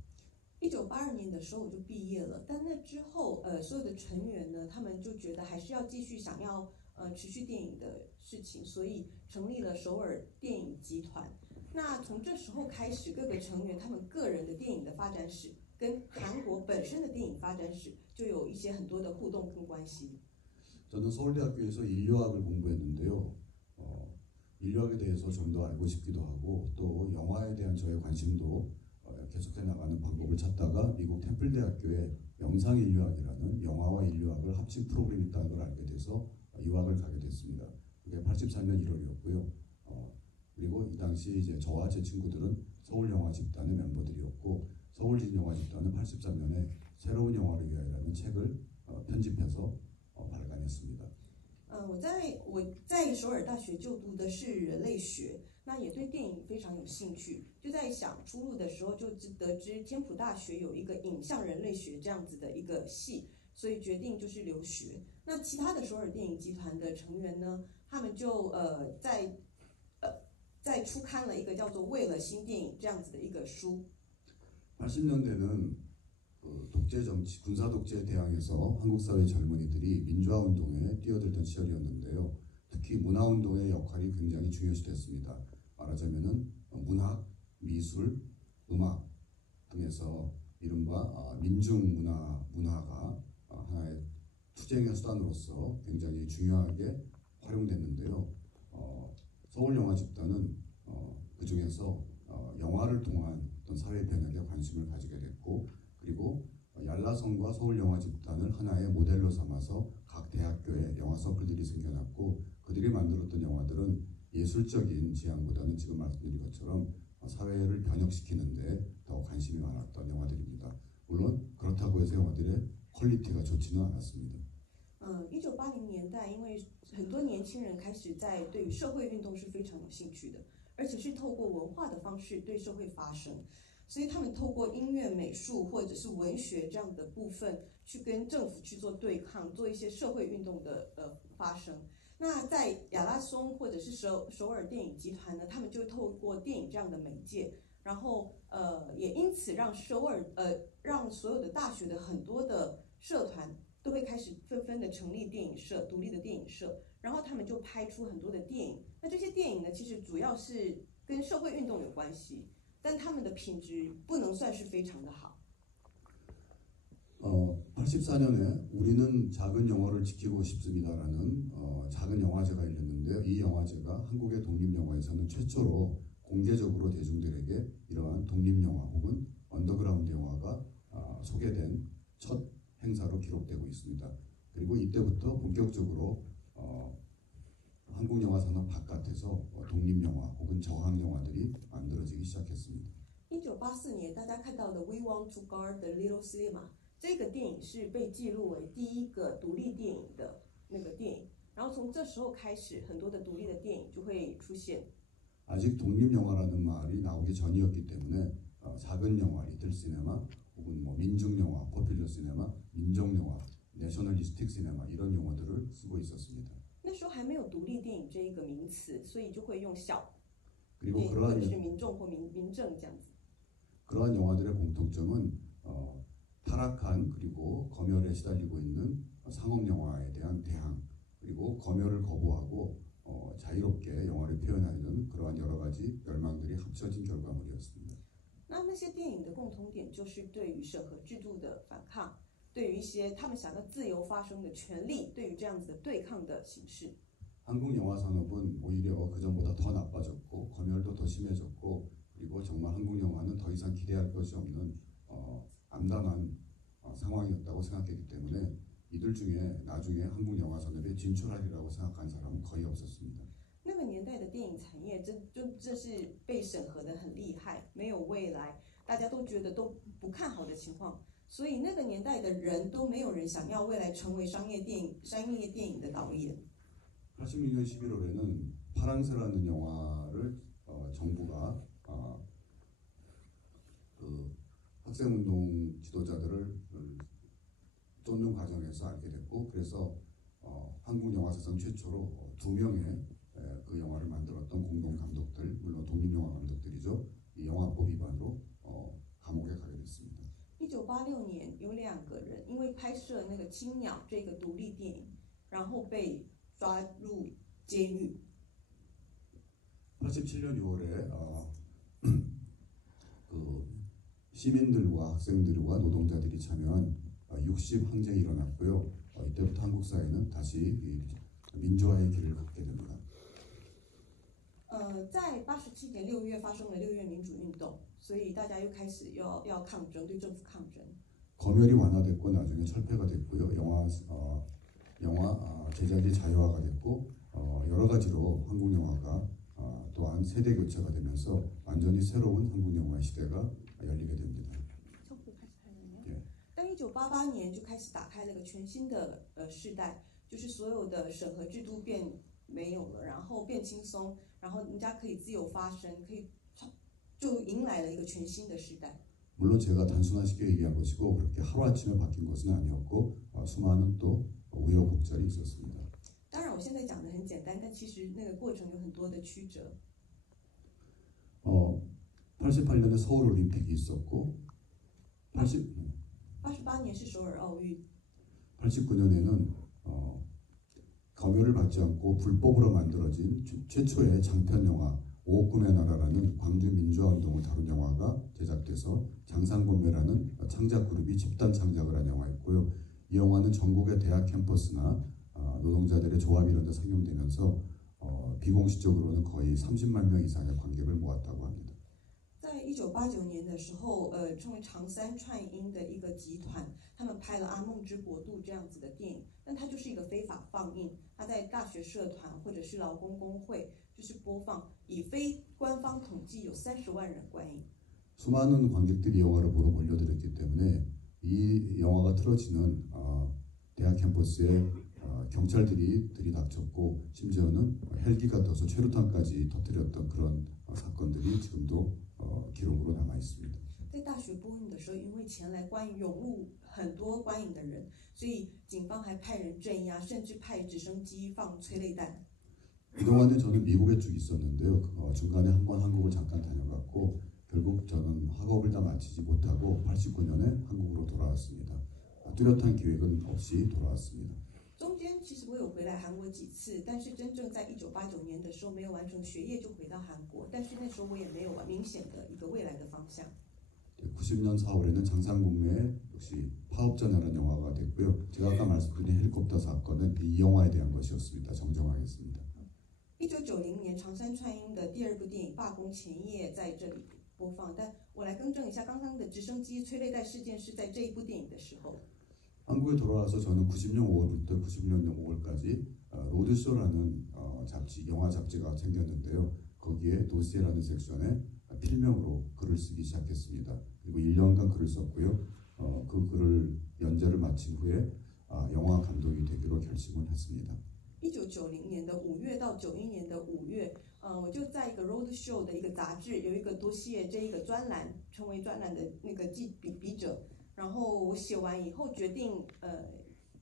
1982年的时候我就毕业了，但那之后，所有的成员呢，他们就觉得还是要继续想要持续电影的事情，所以成立了首尔电影集团。那从这时候开始，各个成员他们个人的电影的发展史跟韩国本身的电影发展史就有一些很多的互动跟关系。 저는 서울대학교에서 인류학을 공부했는데요. 인류학에 대해서 좀 더 알고 싶기도 하고 또 영화에 대한 저의 관심도 계속해 나가는 방법을 찾다가 미국 템플대학교에 영상인류학이라는 영화와 인류학을 합친 프로그램이 있다는 걸 알게 돼서 유학을 가게 됐습니다. 그게 84년 1월이었고요. 그리고 이 당시 이제 저와 제 친구들은 서울영화집단의 멤버들이었고 서울진영화집단은 83년에 새로운 영화를 위하여라는 책을 편집해서 발간했습니다. 我在首尔大学就读的是人类学，那也对电影非常有兴趣，就在想出路的时候就得知天普大学有一个影像人类学这样子的一个系，所以决定就是留学。那其他的首尔电影集团的成员呢，他们就在初刊了一个叫做《为了新电影》这样子的一个书。 80년대는 독재 정치, 군사 독재에 대항해서 한국 사회 젊은이들이 민주화 운동에 뛰어들던 시절이었는데요. 특히 문화 운동의 역할이 굉장히 중요시됐습니다. 말하자면은 문학, 미술, 음악 등에서 이른바 민중 문화가 하나의 투쟁의 수단으로서 굉장히 중요하게 활용됐는데요. 서울영화집단은 그 중에서 영화를 통한 어떤 사회 변혁에 관심을 가지게 됐고 그리고 얄라성과 서울영화집단을 하나의 모델로 삼아서 각 대학교에 영화 서클들이 생겨났고 그들이 만들었던 영화들은 예술적인 지향보다는 지금 말씀드린 것처럼 사회를 변혁시키는데 더 관심이 많았던 영화들입니다. 물론 그렇다고 해서 영화들의 퀄리티가 좋지는 않았습니다. 1980年代，因为很多年轻人开始在对于社会运动是非常有兴趣的，而且是透过文化的方式对社会发声。 所以他们透过音乐、美术或者是文学这样的部分，去跟政府去做对抗，做一些社会运动的发生。那在亚拉松或者是首尔电影集团呢，他们就透过电影这样的媒介，然后也因此让让所有的大学的很多的社团都会开始纷纷的成立电影社，独立的电影社，然后他们就拍出很多的电影。那这些电影呢，其实主要是跟社会运动有关系。 但他们的品质不能算是非常的好。 84년에 우리는 작은 영화를 지키고 싶습니다라는 작은 영화제가 열렸는데요. 이 영화제가 한국의 독립영화에서는 최초로 공개적으로 대중들에게 이러한 독립영화 혹은 언더그라운드 영화가 소개된 첫 행사로 기록되고 있습니다. 그리고 이때부터 본격적으로 한국 영화 산업 바깥에서 독립영화 혹은 저항 영화들이 만들어지기 시작했습니다. 1984年，大家看到的《We Want to Guard the Little Cinema》这个电影是被记录为第一个独立电影的那个电影。然后从这时候开始，很多的独立的电影就会出现。 아직 독립 영화라는 말이 나오기 전이었기 때문에 작은 영화, 리틀 시네마 혹은 뭐 민중 영화, 포퓰러 시네마, 민족 영화, 내셔널리스틱 시네마 이런 용어들을 쓰고 있었습니다. 那时候还没有独立电影这一个名词，所以就会用小 그리고 电影或者 그러한 是民众或民政这样子。 그러한 영화들의 공통점은 타락한 그리고 검열에 시달리고 있는 상업 영화에 대한 대항 그리고 검열을 거부하고 자유롭게 영화를 표현하는 그러한 여러 가지 열망들이 합쳐진 결과물이었습니다. 那些电影的共同点就是对于审核制度的反抗，对于一些他们想要自由发声的权利，对于这样子的对抗的形式。 한국 영화 산업은 오히려 그전보다 더 나빠졌고 검열도 더 심해졌고 그리고 정말 한국 영화는 더 이상 기대할 것이 없는 암담한 상황이었다고 생각했기 때문에 이들 중에 나중에 한국 영화 산업에 진출하리라고 생각한 사람은 거의 없었습니다. 那个年代的电影产业，这是被审核的很厉害，没有未来，大家都觉得都不看好的情况，所以那个年代的人都没有人想要未来成为商业电影的导演。 86년 11월에는 파랑새라는 영화를 정부가 그 학생운동 지도자들을 쫓는 과정에서 알게 됐고 그래서 한국 영화 사상 최초로 2명의 그 영화를 만들었던 공동 감독들 물론 독립 영화 감독들이죠. 이 영화법 위반으로 감옥에 가게 됐습니다. 1986年有2个人因为拍摄那个青鸟这个独立电影，然后被抓入监狱。 87년 6월에 그 시민들과 학생들과 노동자들이 참여한 60 항쟁이 일어났고요. 이때부터 한국 사회는 다시 민주화의 길을 걷게 됩니다. 在87年6月发生了6月民主运动，所以大家又开始要抗争，对政府抗争。 검열이 완화됐고 나중에 철폐가 됐고요. 영화 제작이 자유화가 됐고 여러 가지로 한국 영화가 또한 세대 교체가 되면서 완전히 새로운 한국 영화의 시대가 열리게 됩니다. 但1988年就开始打开了个全新的世代，就是所有的审核制度变没有了，然后变轻松，然后人家可以自由发声，就迎来了一个全新的时代。 물론 제가 단순화시켜 얘기한 것이고 그렇게 하루아침에 바뀐 것은 아니었고 수많은 또 우여곡절이 있었습니다. 当然，我现在讲的很简单，但其实那个过程有很多的曲折。 88년에 서울 올림픽이 있었고 88年是首尔奥运， 89년에는 검열을 받지 않고 불법으로 만들어진 최초의 장편 영화 5억 꿈의 나라라는 광주 민주화 운동을 다룬 영화가 제작돼서 장상권매라는 창작 그룹이 집단 창작을 한 영화였고요. 이 영화는 전국의 대학 캠퍼스나 노동자들의 조합 이런 데 상영되면서 비공식적으로는 거의 30만 명 이상의 관객을 모았다고 합니다. 在1989年的时候，称为长三串音的一个集团，他们拍了《阿梦之国度》这样子的电影，但它就是一个非法放映，它在大学社团或者是劳工工会就是播放，以非官方统计有30万人观影。 수많은 관객들이 이 영화를 보러 몰려들었기 때문에 이 영화가 틀어지는 대학 캠퍼스에 경찰들이 들이닥쳤고 심지어는 헬기가 떠서 최루탄까지 터뜨렸던 그런 사건들이 지금도 기록으로 남아 있습니다. 在大学播映的时候，因为前来观影涌入很多观影的人，所以警方还派人镇压，甚至派直升机放催泪弹。 그동안에 저는 미국에 쭉 있었는데요. 중간에 한 번 한국을 잠깐 다녀갔고 결국 저는 학업을 다 마치지 못하고 89년에 한국으로 돌아왔습니다. 뚜렷한 계획은 없이 돌아왔습니다. 中间其实我有回来韩国几次，但是真正在1989年的时候没有完成学业就回到韩国，但是那时候我也没有明显的一个未来的方向。 90년 4월에는 장상군매 역시 파업전이라는 영화가 됐고요. 제가 아까 말씀드린 헬리콥터 사건은 이 영화에 대한 것이었습니다. 정정하겠습니다. 1990年长山串音的第2部电影《罢工前夜》在这里播放，但我来更正一下，刚刚的直升机催泪弹事件是在这一部电影的时候。 한국에 돌아와서 저는 90년 5월부터 96년 5월까지 로드쇼라는 영화 잡지가 생겼는데요. 거기에 도시에라는 섹션에 필명으로 글을 쓰기 시작했습니다. 그리고 1년간 글을 썼고요. 그 글을 연재를 마친 후에 영화 감독이 되기로 결심을 했습니다. 1990年的5月到91年的5月，我就在一个 road show 的一个杂志有一个多谢这一个专栏，成为专栏的那个笔者。然后我写完以后决定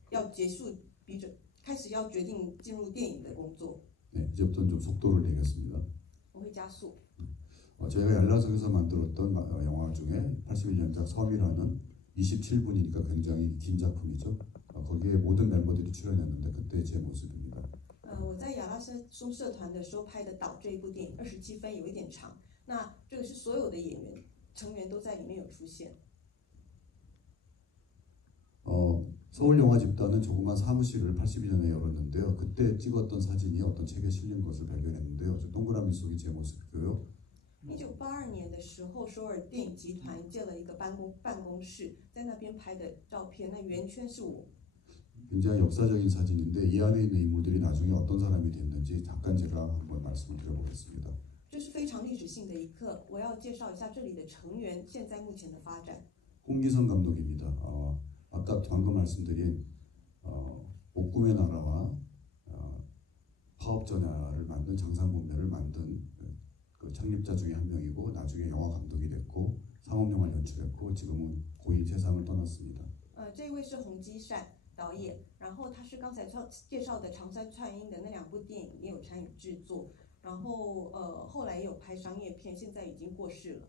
要结束笔者，开始要决定进入电影的工作。 네, 이제부터는 좀 속도를 내겠습니다. 我会加速。 저희가 얄라성에서 만들었던 영화 중에 81년작 섬이라는 27분이니까 굉장히 긴 작품이죠. 거기에 모든 멤버들이 출연했는데 그때 제 모습입니다. 我在亚拉松社团的时候拍的《岛》这一部电影，27分有一点长。那这个是所有的演员成员都在里面有出现。 서울영화집단은 조그만 사무실을 82년에 열었는데요. 그때 찍었던 사진이 어떤 책에 실린 것을 발견했는데요. 저 동그라미 속이 제 모습이고요. 1982年的时候，首尔电影集团建了一个办公室，在那边拍的照片，那圆圈是我。 굉장히 역사적인 사진인데 이 안에 있는 인물들이 나중에 어떤 사람이 됐는지 잠깐 제가 한번 말씀을 드려보겠습니다. 这是非常历史性的一刻，我要介绍一下这里的成员现在目前的发展。 홍기성 감독입니다. 아까 방금 말씀드린 옥금의 나라와 파업전야를 만든 장상공매를 만든 그 창립자 중에 한 명이고 나중에 영화 감독이 됐고 상업영화를 연출했고 지금은 고이 세상을 떠났습니다. 这位是洪基善导演，然后他是刚才介绍的长山串音的那2部电影也有参与制作，然后后来也有拍商业片，现在已经过世了。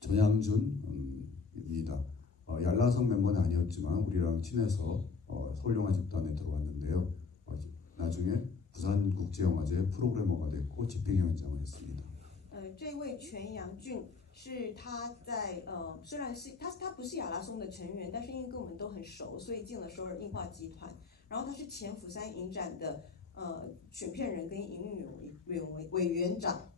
전양준입니다. 얄라성 멤버는 아니었지만 우리랑 친해서 서울영화집단에 들어왔는데요. 나중에 부산국제영화제 프로그래머가 됐고 집행위원장을 했습니다. 这位全阳俊是他在虽然是他不是亚拉松的成员，但是因为跟我们都很熟，所以进了首尔映画集团。然后他是前釜山影展的选片人跟营运委员长。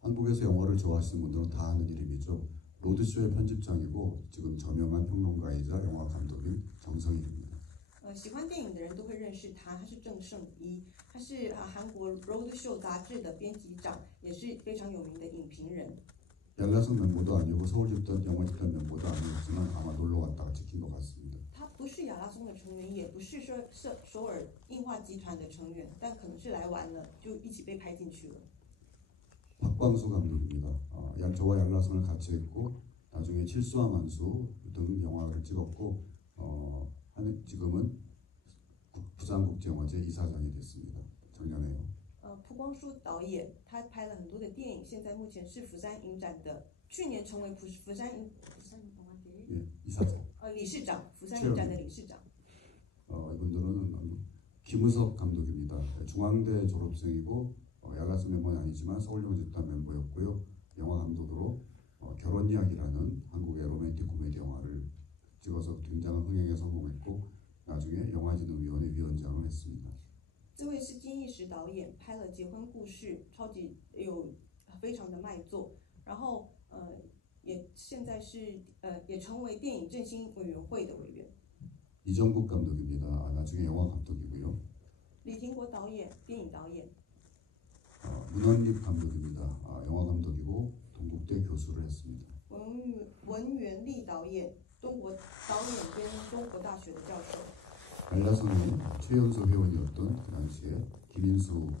한국에서 영화를 좋아하시는 분들은 다 아는 이름이죠. 로드쇼의 편집장이고 지금 저명한 평론가이자 영화 감독인 정성일입니다. 喜欢电影的人都会认识他，他是郑胜一，他是韩国 Roadshow 杂志的编辑长，也是非常有名的影评人。 얄라성 멤버도 아니고 서울집단 영화집단 멤버도 아니었지만 아마 놀러 왔다가 찍힌 것 같습니다. 他不是亚拉松的成员，也不是首尔映画集团的成员，但可能是来玩了，就一起被拍进去了。 박광수 감독입니다. 저와 얄라성을 같이 했고 나중에 칠수와 만수 등 영화를 찍었고 지금은 부산국제영화제 이사장이 됐습니다. 작년에요. 朴光书导演，他拍了很多的电影，现在目前是釜山影展的，去年成为釜山이사장. 理事长，釜山影展的理事长。 이분들은 김우석 감독입니다. 중앙대 졸업생이고 얄라성 멤버는 아니지만 서울영화집단 멤버였고요. 영화 감독으로 결혼이야기라는 한국의 로맨틱 코미디 영화를 찍어서 굉장한 흥행에 성공했고 나중에 영화진흥위원회 위원장을 했습니다. 这位是金义石导演，拍了《结婚故事》，非常的卖座。然后也现在是也成为电影振兴委员会的委员。 이정국 감독입니다. 나중에 영화 감독이고요. 李廷国导演，电影导演。 문원립 감독입니다. 영화 감독이고 동국대 교수를 했습니다. 文元立导演，中国导演跟中国大学的教授。 얄라성의 최연소 회원이었던 그 당시에 김인수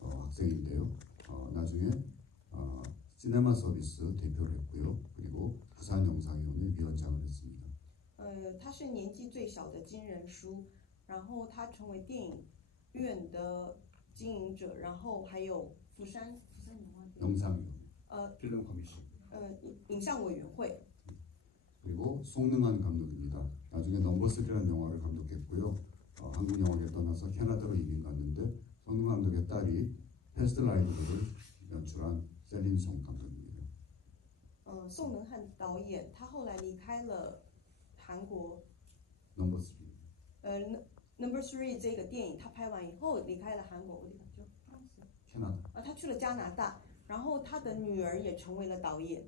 학생인데요. 나중에 시네마 서비스 대표를 했고요. 그리고 부산영상위원회 위원장을 했습니다. 他是年纪最小的金人书，然后他成为电影院的经营者，然后还有釜山영상위원회, 필름 커미션, 影像委员会。 그리고 송능한 감독입니다. 나중에 넘버3라는 영화를 감독했고요. 한국 영화계에 떠나서 캐나다로 이민 갔는데 송능한 감독의 딸이 패스트 라이브를 연출한 셀린송 감독입니다. 宋能汉导演，他后来离开了韩国。넘버3. Number 3这个电影他拍完以后离开了韩国，캐나다. 他去了加拿大，然后他的女儿也成为了导演。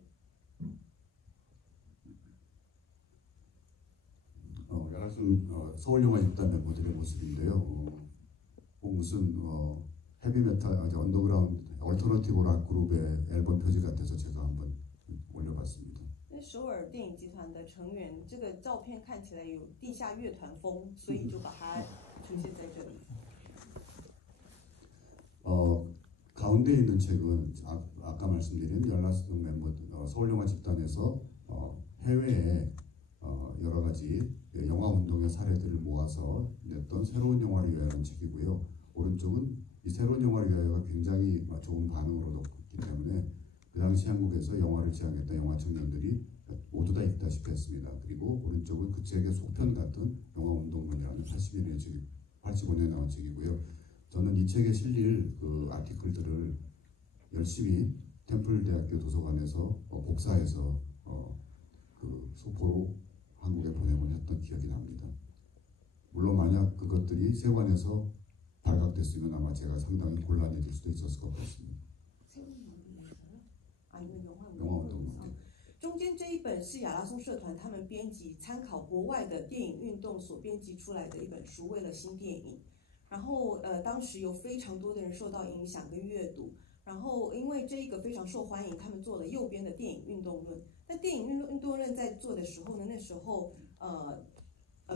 얄라성 서울영화집단 멤버들의 모습인데요. 무슨 헤비메탈, 언더그라운드, 얼터너티브 락 그룹의 앨범 표지 같아서 제가 한번 올려봤습니다. 首尔电影集团的成员，这个照片看起来有地下乐团风，所以就把它出现在这里。 가운데 있는 책은 아까 말씀드린 연락성 멤버 서울영화 집단에서 해외에 여러 가지 영화 운동의 사례들을 모아서 냈던 새로운 영화를 위하여라는 책이고요. 오른쪽은 이 새로운 영화를 위하여가 굉장히 좋은 반응을 얻었기 때문에 그 당시 한국에서 영화를 지향했던 영화 청년들이 모두 다 읽다시피 했습니다. 그리고 오른쪽은 그 책의 속편 같은 영화 운동론이라는 85년에 나온 책이고요. 저는 이 책에 실릴 그 아티클들을 열심히 템플대학교 도서관에서 복사해서 그 소포로 한국에 보내곤 했던 기억이 납니다. 물론 만약 그것들이 세관에서 발각됐으면 아마 제가 상당히 곤란해질 수도 있었을 것 같습니다. 영화 운动中间这一本是亚拉松社团他们编辑参考国外的电影运动所编辑出来的一本书，为了新电影。然后当时有非常多的人受到影响跟阅读。然后因为这个非常受欢迎，他们做了右边的电影运动论。那电影运动论在做的时候呢，那时候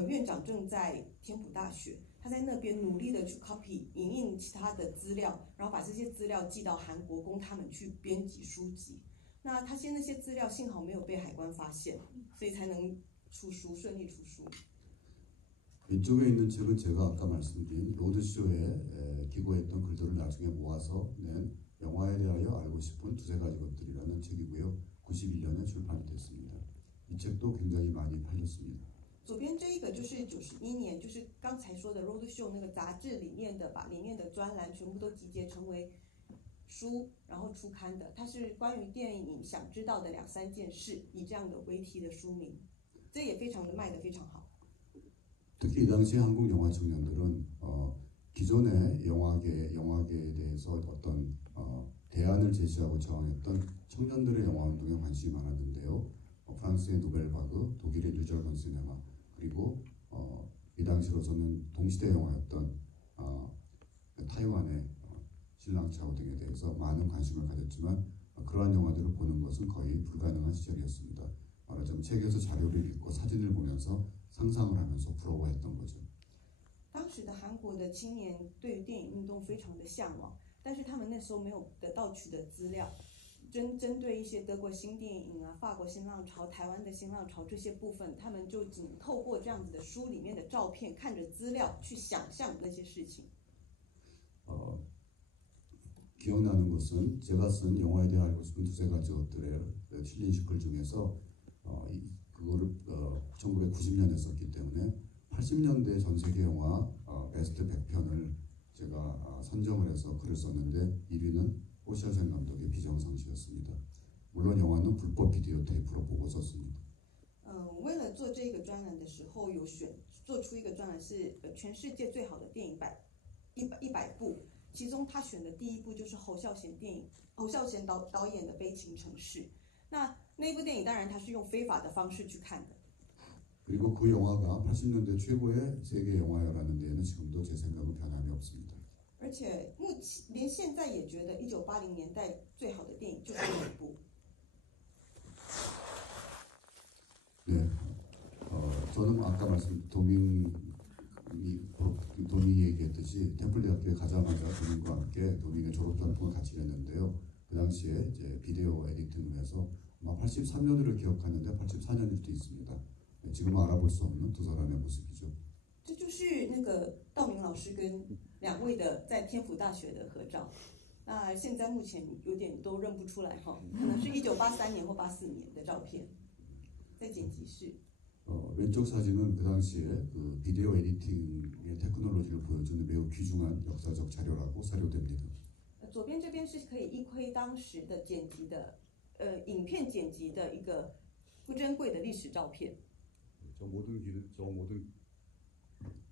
院长正在天普大学，他在那边努力的去 copy 影印其他的资料，然后把这些资料寄到韩国，供他们去编辑书籍。那他那些资料幸好没有被海关发现，所以才能出书，顺利出书。 왼쪽에 있는 책은 제가 아까 말씀드린 로드쇼에 기고했던 글들을 나중에 모아서 낸 영화에 대하여 알고 싶은 두세 가지 것들이라는 책이고요. 91년에 출판이 됐습니다. 이 책도 굉장히 많이 팔렸습니다. 左边这一个就是91年，就是刚才说的 Roadshow 那个杂志里面的，把里面的专栏全部都集结成为书，然后出刊的。它是关于电影想知道的2、3件事，以这样的为题的书名，这也非常的卖得非常好。 특히 이 당시 한국 영화 청년들은 기존의 영화계에 대해서 어떤 대안을 제시하고 저항했던 청년들의 영화 운동에 관심이 많았는데요. 프랑스의 누벨바그, 독일의 뉴절건 시네마, 그리고 이 당시로서는 동시대 영화였던 타이완의 신랑차오 등에 대해서 많은 관심을 가졌지만 그러한 영화들을 보는 것은 거의 불가능한 시절이었습니다. 말하자면 책에서 자료를 읽고 사진을 보면서 상상을 하면서 부러워했던 거죠. 当时的韩国的青年对于电影运动非常的向往，但是他们那时候没有得到取得资料，针对一些德国新电影啊、法国新浪潮、台湾的新浪潮这些部分，他们就只能透过这样子的书里面的照片，看着资料去想象那些事情。 기억나는 것은 제가 쓴 영화에 대해 알고 싶은 두세 가지 것들의 실린 시글 중에서 그거를 1990년에 썼기 때문에 80년대 전 세계 영화 베스트 100편을 제가 선정을 해서 글을 썼는데 1위는 호시아생 감독의 비정상시였습니다. 물론 영화는 불법 비디오 테이프로 보고 썼습니다. 为了做这个专栏的时候，有做出一个专栏是全世界最好的电影100部，其中他选的第一部就是侯孝贤导演的《悲情城市》。那部电影当然他是用非法的方式去看的。 그리고 그 영화가 80년대 최고의 세계 영화라는 데에는 지금도 제 생각은 변함이 없습니다. 而且连现在也觉得1980年代最好的電影就是那一部。 네, 저는 아까 도민이 얘기했듯이 템플대학교에 가자마자 도민과 함께 도민의 졸업작품을 같이 냈는데요. 그 당시에 이제 비디오 에디팅을 해서 아마 83년으로 기억하는데 84년일 수도 있습니다. 지금 알아볼 수 없는 두 사람의 모습이죠. 这就是那个道明老师跟2位的在天府大学的合照。那现在目前有点都认不出来哈，可能是1983年或84年的照片，在剪辑室。 왼쪽 사진은 그 당시에 그 비디오 에디팅의 테크놀로지를 보여주는 매우 귀중한 역사적 자료라고 사료됩니다. 左边这边是可以一窥当时的剪辑的影片剪辑的一个不珍贵的历史照片。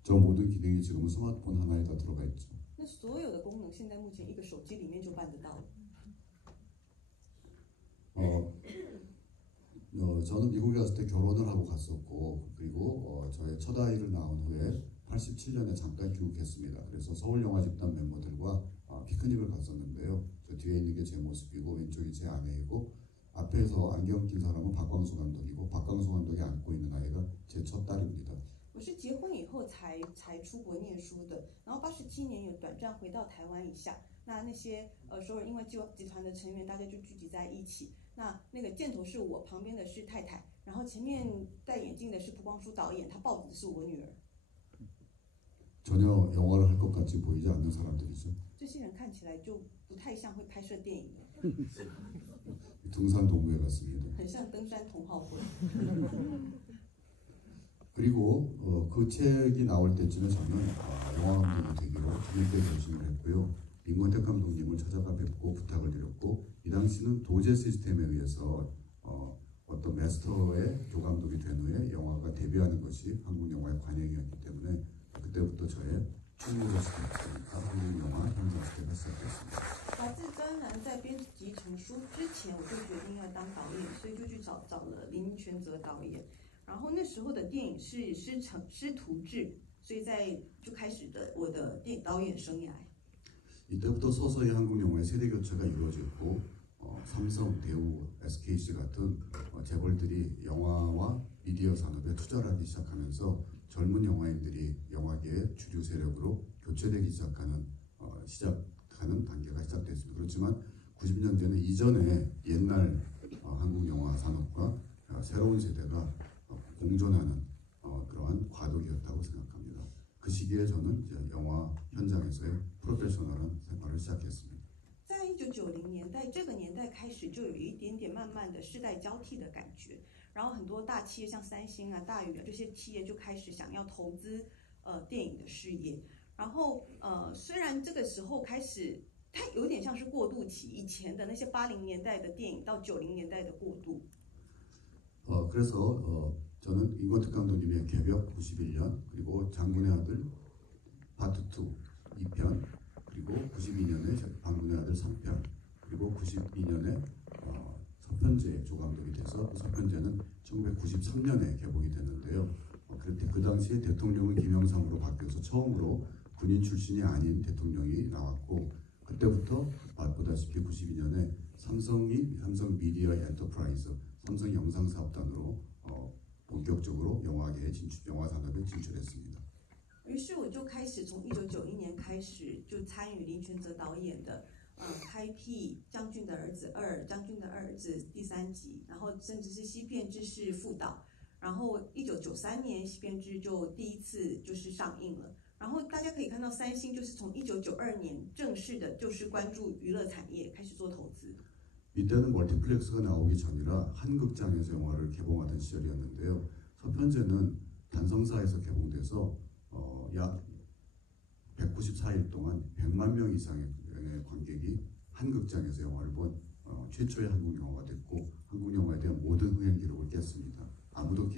저 모든 기능이 지금은 스마트폰 하나에 다 들어가 있죠. 那所有的功能现在目前一个手机里面就办得到。 저는 미국에 갔을 때 결혼을 하고 갔었고 그리고 저의 첫 아이를 낳은 후에 87년에 잠깐 귀국했습니다. 그래서 서울영화집단 멤버들과 피크닉을 갔었는데요. 저 뒤에 있는 게 제 모습이고 왼쪽이 제 아내이고 앞에서 안경 낀 사람은 박광수 감독이고 박광수 감독이 안고 있는 아이가 제 첫 딸입니다. 我是结婚以后才出国念书的，然后87年有短暂回到台湾一下。那些所有因为集团的成员大家就聚集在一起。那个箭头是我，旁边的是太太，然后前面戴眼镜的是蒲光书导演，他抱着的是我女儿。 전혀 영화를 할 것 같이 보이지 않는 사람들이죠. 这些人看起来就不太像会拍摄电影的， 등산 동호회 같습니다. 很像登山同好会。 그리고 그 책이 나올 때쯤에 저는 영화 감독이 되기로 재밌게 결심을 했고요. 임권택 감독님을 찾아가 뵙고 부탁을 드렸고, 이 당시는 도제 시스템에 의해서 어떤 마스터의 조감독이 된 후에 영화가 데뷔하는 것이 한국 영화의 관행이었기 때문에 그때부터 저의 충무자 스텝이니까 한국 영화 현장 스텝을 시작했습니다. 杂志专栏在编辑成书之前，我就决定要当导演，所以就去找了林权泽导演。然后那时候的电影是师徒制，所以就开始我的导演生涯。 이때부터 서서히 한국 영화의 세대 교체가 이루어졌고, 삼성, 대우, SKC 같은 재벌들이 영화와 미디어 산업에 투자를 하기 시작하면서 젊은 영화인들이 영화계의 주류 세력으로 교체되기 시작하는 단계가 시작됐습니다. 그렇지만 90년대는 이전에 옛날 한국 영화 산업과 새로운 세대가 공존하는 그러한 과도기였다고 생각합니다. 그 시기에 저는 이제 영화 현장에서의 프로페셔널한 생활을 시작했습니다. 在1990年代这个年代开始，就有一点点慢慢的世代交替的感觉。然后很多大企业像三星啊、大宇啊这些企业就开始想要投资电影的事业。然后虽然这个时候开始，它有点像是过渡期，以前的那些80年代的电影到90年代的过渡。 그래서 저는 임권택 감독님의 개벽 91년, 그리고 장군의 아들 파트 2 2편, 그리고 92년에 장군의 아들 3편, 그리고 92년에 서편제 조감독이 돼서 그 서편제는 1993년에 개봉이 됐는데요. 그때 그 당시에 대통령은 김영삼으로 바뀌어서 처음으로 군인 출신이 아닌 대통령이 나왔고, 그때부터 보다시피 92년에 삼성 미디어 엔터프라이즈, 삼성 영상사업단으로 본격적으로 영화 산업에 진출했습니다. 于是我就开始从1991年开始就参与林权泽导演的开辟《将军的儿子2》《将军的儿子》第3集，然后甚至是西片之是副导，然后1993年西片之就第一次就是上映了。然后大家可以看到三星就是从1992年正式的就是关注娱乐产业开始做投资。 이때는 멀티플렉스가 나오기 전이라 한 극장에서 영화를 개봉하던 시절이었는데요. 서편제는 단성사에서 개봉돼서 약 194일 동안 100만 명 이상의 관객이 한 극장에서 영화를 본 최초의 한국 영화가 됐고, 한국 영화에 대한 모든 흥행 기록을 깼습니다. 아무도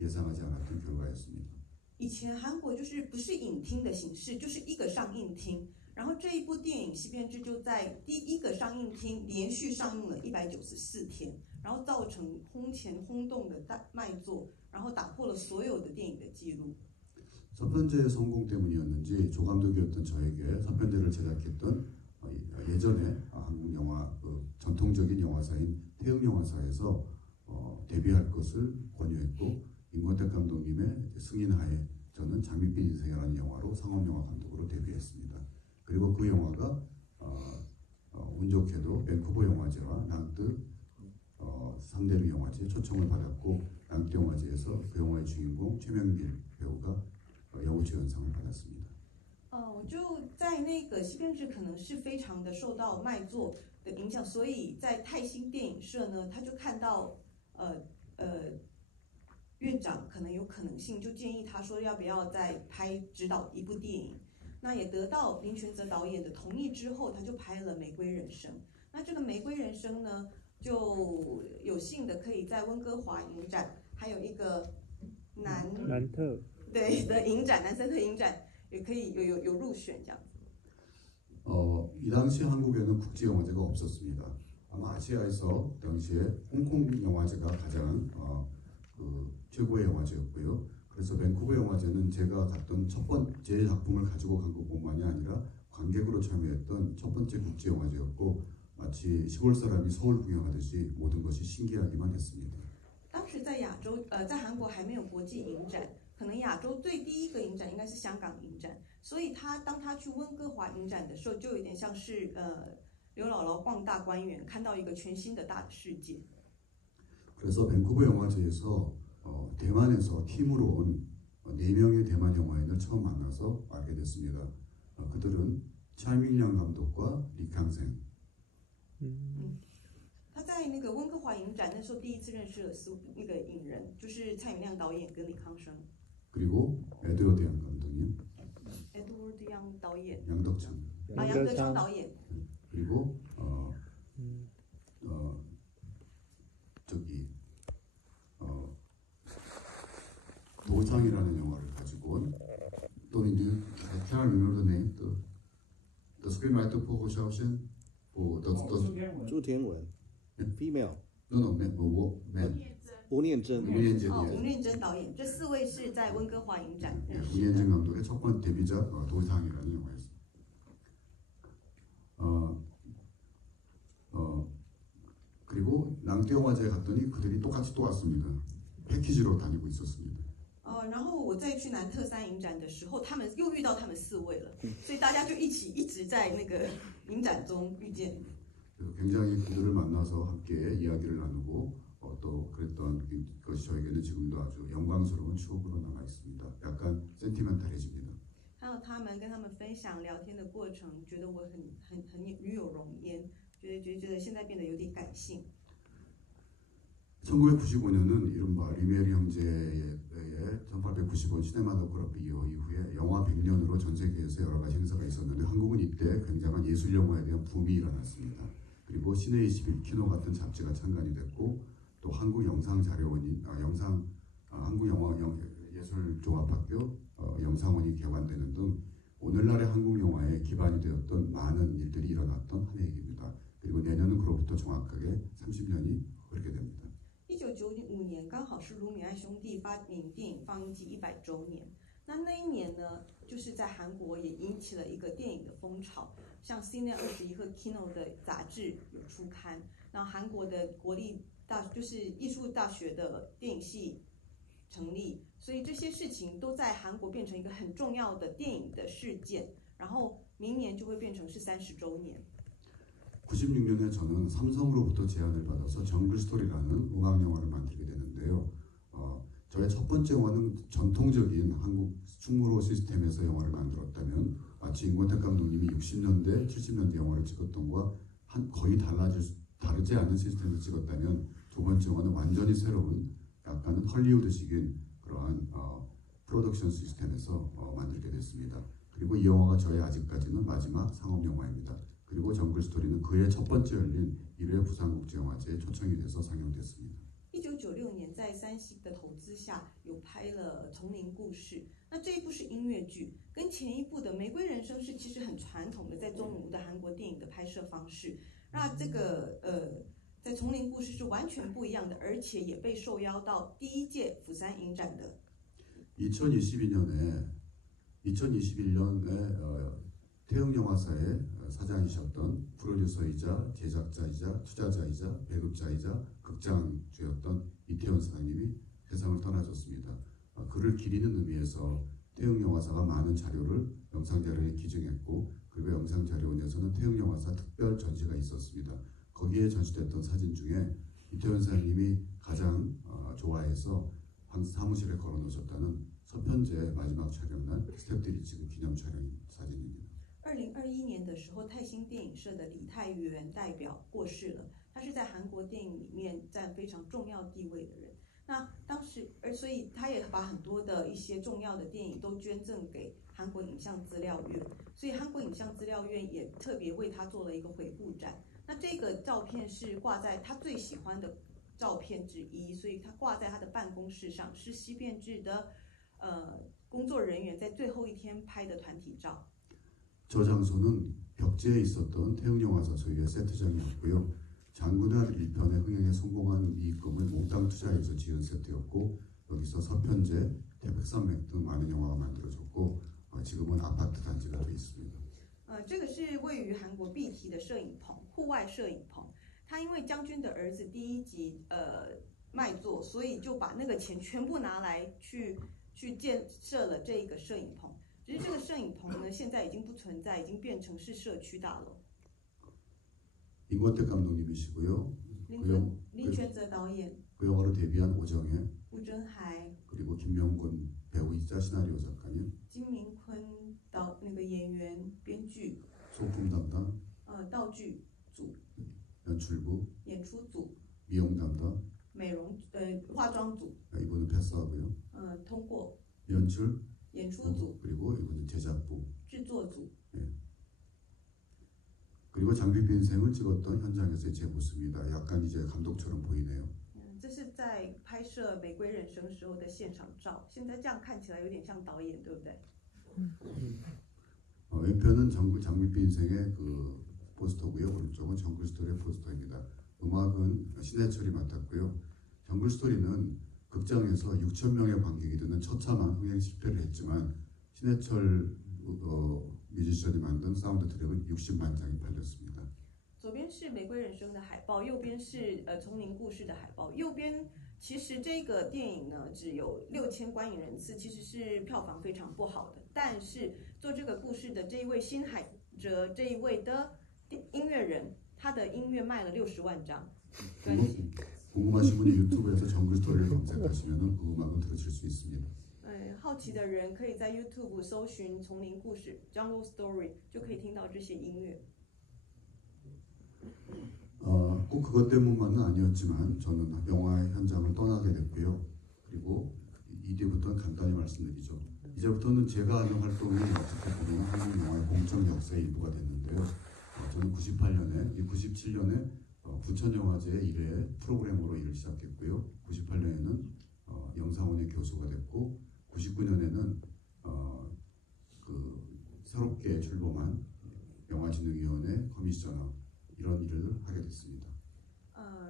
예상하지 않았던 결과였습니다. 以前韩国就是不是影厅的形式，就是一个上映厅。 然后这一部电影《西片之》就在第一个上映厅连续上映了194天，然后造成轰前轰动的卖座，然后打破了所有的电影的记录。 서편제의 성공 때문이었는지 조감독이었던 저에게 서편제를 제작했던 예전에 한국 영화 전통적인 영화사인 태흥영화사에서 데뷔할 것을 권유했고, 임권택 감독님의 승인하에 저는 장밋빛 인생이라는 영화로 상업영화 감독으로 데뷔했습니다. 그리고 그 영화가 운 좋게도 밴쿠버 영화제와 낭뜨 상대륙 영화제에 초청을 받았고, 낭뜨 영화제에서 그 영화의 주인공 최명길 배우가 여우주연상을 받았습니다. 我就在那个西片之可能是非常的受到卖座的影响，所以在泰兴电影社呢，他就看到院长可能有可能性，就建议他说要不要再指导一部电影。 那也得到林权泽导演的同意之后，他就拍了《玫瑰人生》。那这个《玫瑰人生》呢，就有幸的可以在温哥华影展，还有一个南特对的影展，南森特影展也可以有入选这样子。 이 당시 한국에는 국제영화제가 없었습니다. 아마 아시아에서 당시에 홍콩 영화제가 가장 최고의 영화제였고요. 그래서 밴쿠버 영화제는 제가 갔던 첫 번째 작품을 가지고 간 것뿐만이 아니라 관객으로 참여했던 첫 번째 국제 영화제였고, 마치 시골 사람이 서울 구경하듯이 모든 것이 신기하기만 했습니다. 当时在在韩国还没有国际影展，可能亚洲第一个影展应该是香港影展，所以当他去温哥华影展的时候，就有点像是刘姥姥逛大观园，看到一个全新的大的世界。 그래서 밴쿠버 영화제에서 대만에서 팀으로 온 4명의 대만 영화인을 처음 만나서 알게 됐습니다. 그들은 차이밍량 감독과 리캉생. 他在那个温哥华影展那时候第一次认识了那个影人，就是蔡明亮导演跟李康生。 그리고 에드워드 양 감독님. 에드워드 양导演。 양덕창. 杨德昌导演。 그리고 도상이라는 영화를 가지고 온 또는 I can't remember the name. The screenwriter for Hoshaoshen for朱天文 female no man. 吴念真 吴念真导演，这4位是在温哥华影展认识的。 吴念真 감독의 첫 번째 데뷔작 도상이라는 영화였습니다. 그리고 낭떠 영화제에 갔더니 그들이 똑같이 또 왔습니다. 패키지로 다니고 있었습니다. 然后我再去南特三影展的时候，他们又遇到他们4位了，所以大家就一直在那个影展中遇见。 굉장히 그들을 만나서 함께 이야기를 나누고 또 그랬던 것이 저에게는 지금도 아주 영광스러운 추억으로 남아 있습니다. 약간 센티멘탈해집니다. 还有他们跟他们分享聊天的过程，觉得我很与有荣焉，觉得现在变得有点感性。 1995년은 이른바 리메리 형제의 1895 시네마토그래피 이후에 영화 100년으로 전 세계에서 여러 가지 행사가 있었는데 한국은 이때 굉장한 예술 영화에 대한 붐이 일어났습니다. 그리고 시내 21 키노 같은 잡지가 창간이 됐고 또 한국 영상자료원이 한국 영화 예술조합학교 영상원이 개관되는 등 오늘날의 한국 영화의 기반이 되었던 많은 일들이 일어났던 한 해입니다. 그리고 내년은 그로부터 정확하게 30년이 흐르게 됩니다. 1995年刚好是卢米埃兄弟发明电影放映机100周年。那一年呢，就是在韩国也引起了一个电影的风潮，像 Cine 21和 Kino 的杂志有出刊，然后韩国的国立就是艺术大学的电影系成立，所以这些事情都在韩国变成一个很重要的电影的事件，然后明年就会变成是30周年。 96년에 저는 삼성으로부터 제안을 받아서 정글스토리라는 음악영화를 만들게 되는데요. 저의 첫 번째 영화는 전통적인 한국 충무로 시스템에서 영화를 만들었다면 마치 임권택 감독님이 60년대, 70년대 영화를 찍었던 것과 거의 다르지 않은 시스템을 찍었다면 두 번째 영화는 완전히 새로운 약간은 헐리우드식인 그러한 프로덕션 시스템에서 만들게 됐습니다. 그리고 이 영화가 저의 아직까지는 마지막 상업 영화입니다. 그리고 정글 스토리는 그의 첫 번째 열린 1회 부산국제영화제에 초청이 돼서 상영됐습니다. 1996年在三星的投资下，有拍了《丛林故事》。那这一部是音乐剧，跟前一部的《玫瑰人生》是其实很传统的在中午的韩国电影的拍摄方式。那这个在《丛林故事》是完全不一样的，而且也被受邀到第1届釜山影展的。2021년에 태영영화사의 사장이셨던 프로듀서이자 제작자이자 투자자이자 배급자이자 극장주였던 이태원 사장님이 세상을 떠나셨습니다. 그를 기리는 의미에서 태영영화사가 많은 자료를 영상자료에 기증했고 그리고 영상자료원에서는 태영영화사 특별 전시가 있었습니다. 거기에 전시됐던 사진 중에 이태원 사장님이 가장 좋아해서 사무실에 걸어놓으셨다는 서편제 마지막 촬영날 스태프들이 찍은 기념 촬영 사진입니다. 2021年的时候，泰兴电影社的李泰元代表过世了。他是在韩国电影里面占非常重要地位的人。那当时，所以他也把很多的一些重要的电影都捐赠给韩国影像资料院。所以韩国影像资料院也特别为他做了一个回顾展。那这个照片是挂在他最喜欢的照片之一，所以他挂在他的办公室上，是西变制的工作人员在最后一天拍的团体照。 저 장소는 벽지에 있었던 태영영화사 소유의 세트장이었고요. 장군의 아들 1편의 흥행에 성공한 이익금을 몽땅 투자해서 지은 세트였고 여기서 서편제, 태백산맥 등 많은 영화가 만들어졌고 지금은 아파트 단지가 되어 있습니다. 这个是位于韩国碧堤的摄影棚，户外摄影棚。他因为将军的儿子第1集卖座，所以就把那个钱全部拿来去去建设了这个摄影棚。只是这个摄影棚呢，现在已经不存在，已经变成是社区大楼。 임권택 감독님이시고요. 林权泽导演， 그 영화로 데뷔한 오정혜, 吴征海， 그리고 김명곤 배우이자 시나리오 작가님, 金明坤那个演员、编剧， 소품 담당, 道具组、 연출부, 演出组、 미용 담당, 美容化妆组， 이분은 패스하고요. 通过 연출, 演出组、 그리고 이분은 제작부. 制作组。 그리고 장비 빈생을 찍었던 현장에서의 제 모습입니다. 약간 이제 감독처럼 보이네요. 这是在拍摄《玫瑰人生》时候的现场照，现在这样看起来有点像导演，对不对？ 왼편은 장밋빛 인생의 그 포스터고요. 오른쪽은 정글스토리의 포스터입니다. 음악은 신해철이 맡았고요. 정글스토리는 극장에서 6천 명의 관객이 드는 처참한 흥행 실패를 했지만 신해철 뮤지션이 만든 사운드 트랙은 60만 장이 팔렸습니다. 左边是《玫瑰人生》的海报，右边是丛林故事的海报。右边其实这个电影呢只有6000观影人次，其实是票房非常不好的。但是做这个故事的这一位辛海哲这一位的音乐人，他的音乐卖了60万张。 궁금하신 분이 유튜브에서 정글스토리를 검색하시면 그 음악은 들으실 수 있습니다. 好奇的人可以在 YouTube 搜寻《丛林故事》（Jungle Story）， 就可以听到这些音乐。 꼭 그것 때문만은 아니었지만 저는 영화 현장을 떠나게 됐고요. 그리고 이 뒤부터는 간단히 말씀드리죠. 이제부터는 제가 하는 활동이 어떻게 보면 한국 영화의 공적 역사의 일부가 됐는데요. 저는 97년에 부천영화제 1회 프로그래머로 일을 시작했고요. 98년에는 영상원의 교수가 됐고 99년에는 그 새롭게 출범한 영화진흥위원회 커미셔너 이런 일을 하게 됐습니다.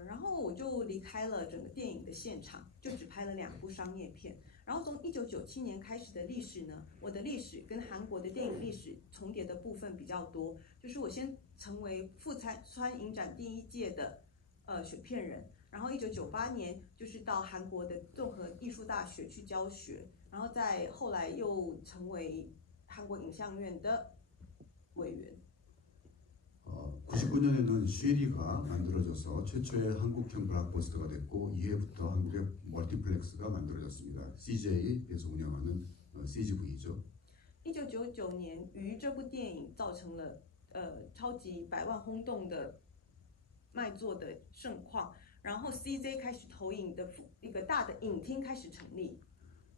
然后我就离开了整个电影的现场，就只拍了2部商业片。然后从1997年开始的历史呢，我的历史跟韩国的电影历史重叠的部分比较多。就是我先成为富川影展第1届的选片人，然后1998年就是到韩国的综合艺术大学去教学，然后再后来又成为韩国影像院的委员。 99년에는 쉐리가 만들어져서 최초의 한국형 블록버스터가 됐고 이해부터 한국의 멀티플렉스가 만들어졌습니다. CJ에서 운영하는 CGV죠. 1999年，鱼这部电影造成了超级100万轰动的卖座的盛况，然后 CJ 开始投影的一个大的影厅开始成立。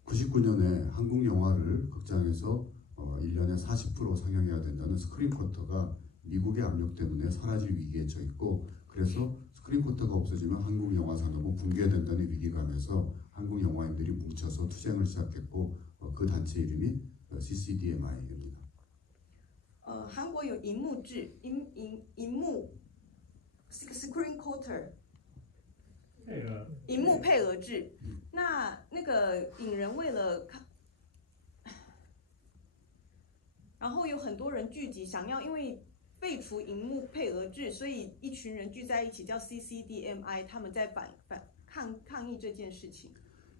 99년에 한국 영화를 극장에서 1년에 40% 상영해야 된다는 스크린 쿼터가 미국의 압력 때문에 사라질 위기에 처했고 그래서 스크린 쿼터가 없어지면 한국 영화 산업은 붕괴된다는 위기감에서 한국 영화인들이 뭉쳐서 투쟁을 시작했고 그 단체 이름이 CCDMI입니다. 韩国有银幕制，银幕 screen quota， 银幕配额制。那个影人为了然后有很多人聚集，想要因为 废除银幕配额制，所以一群人聚在一起叫 CCDMI， 他们在抗议这件事情。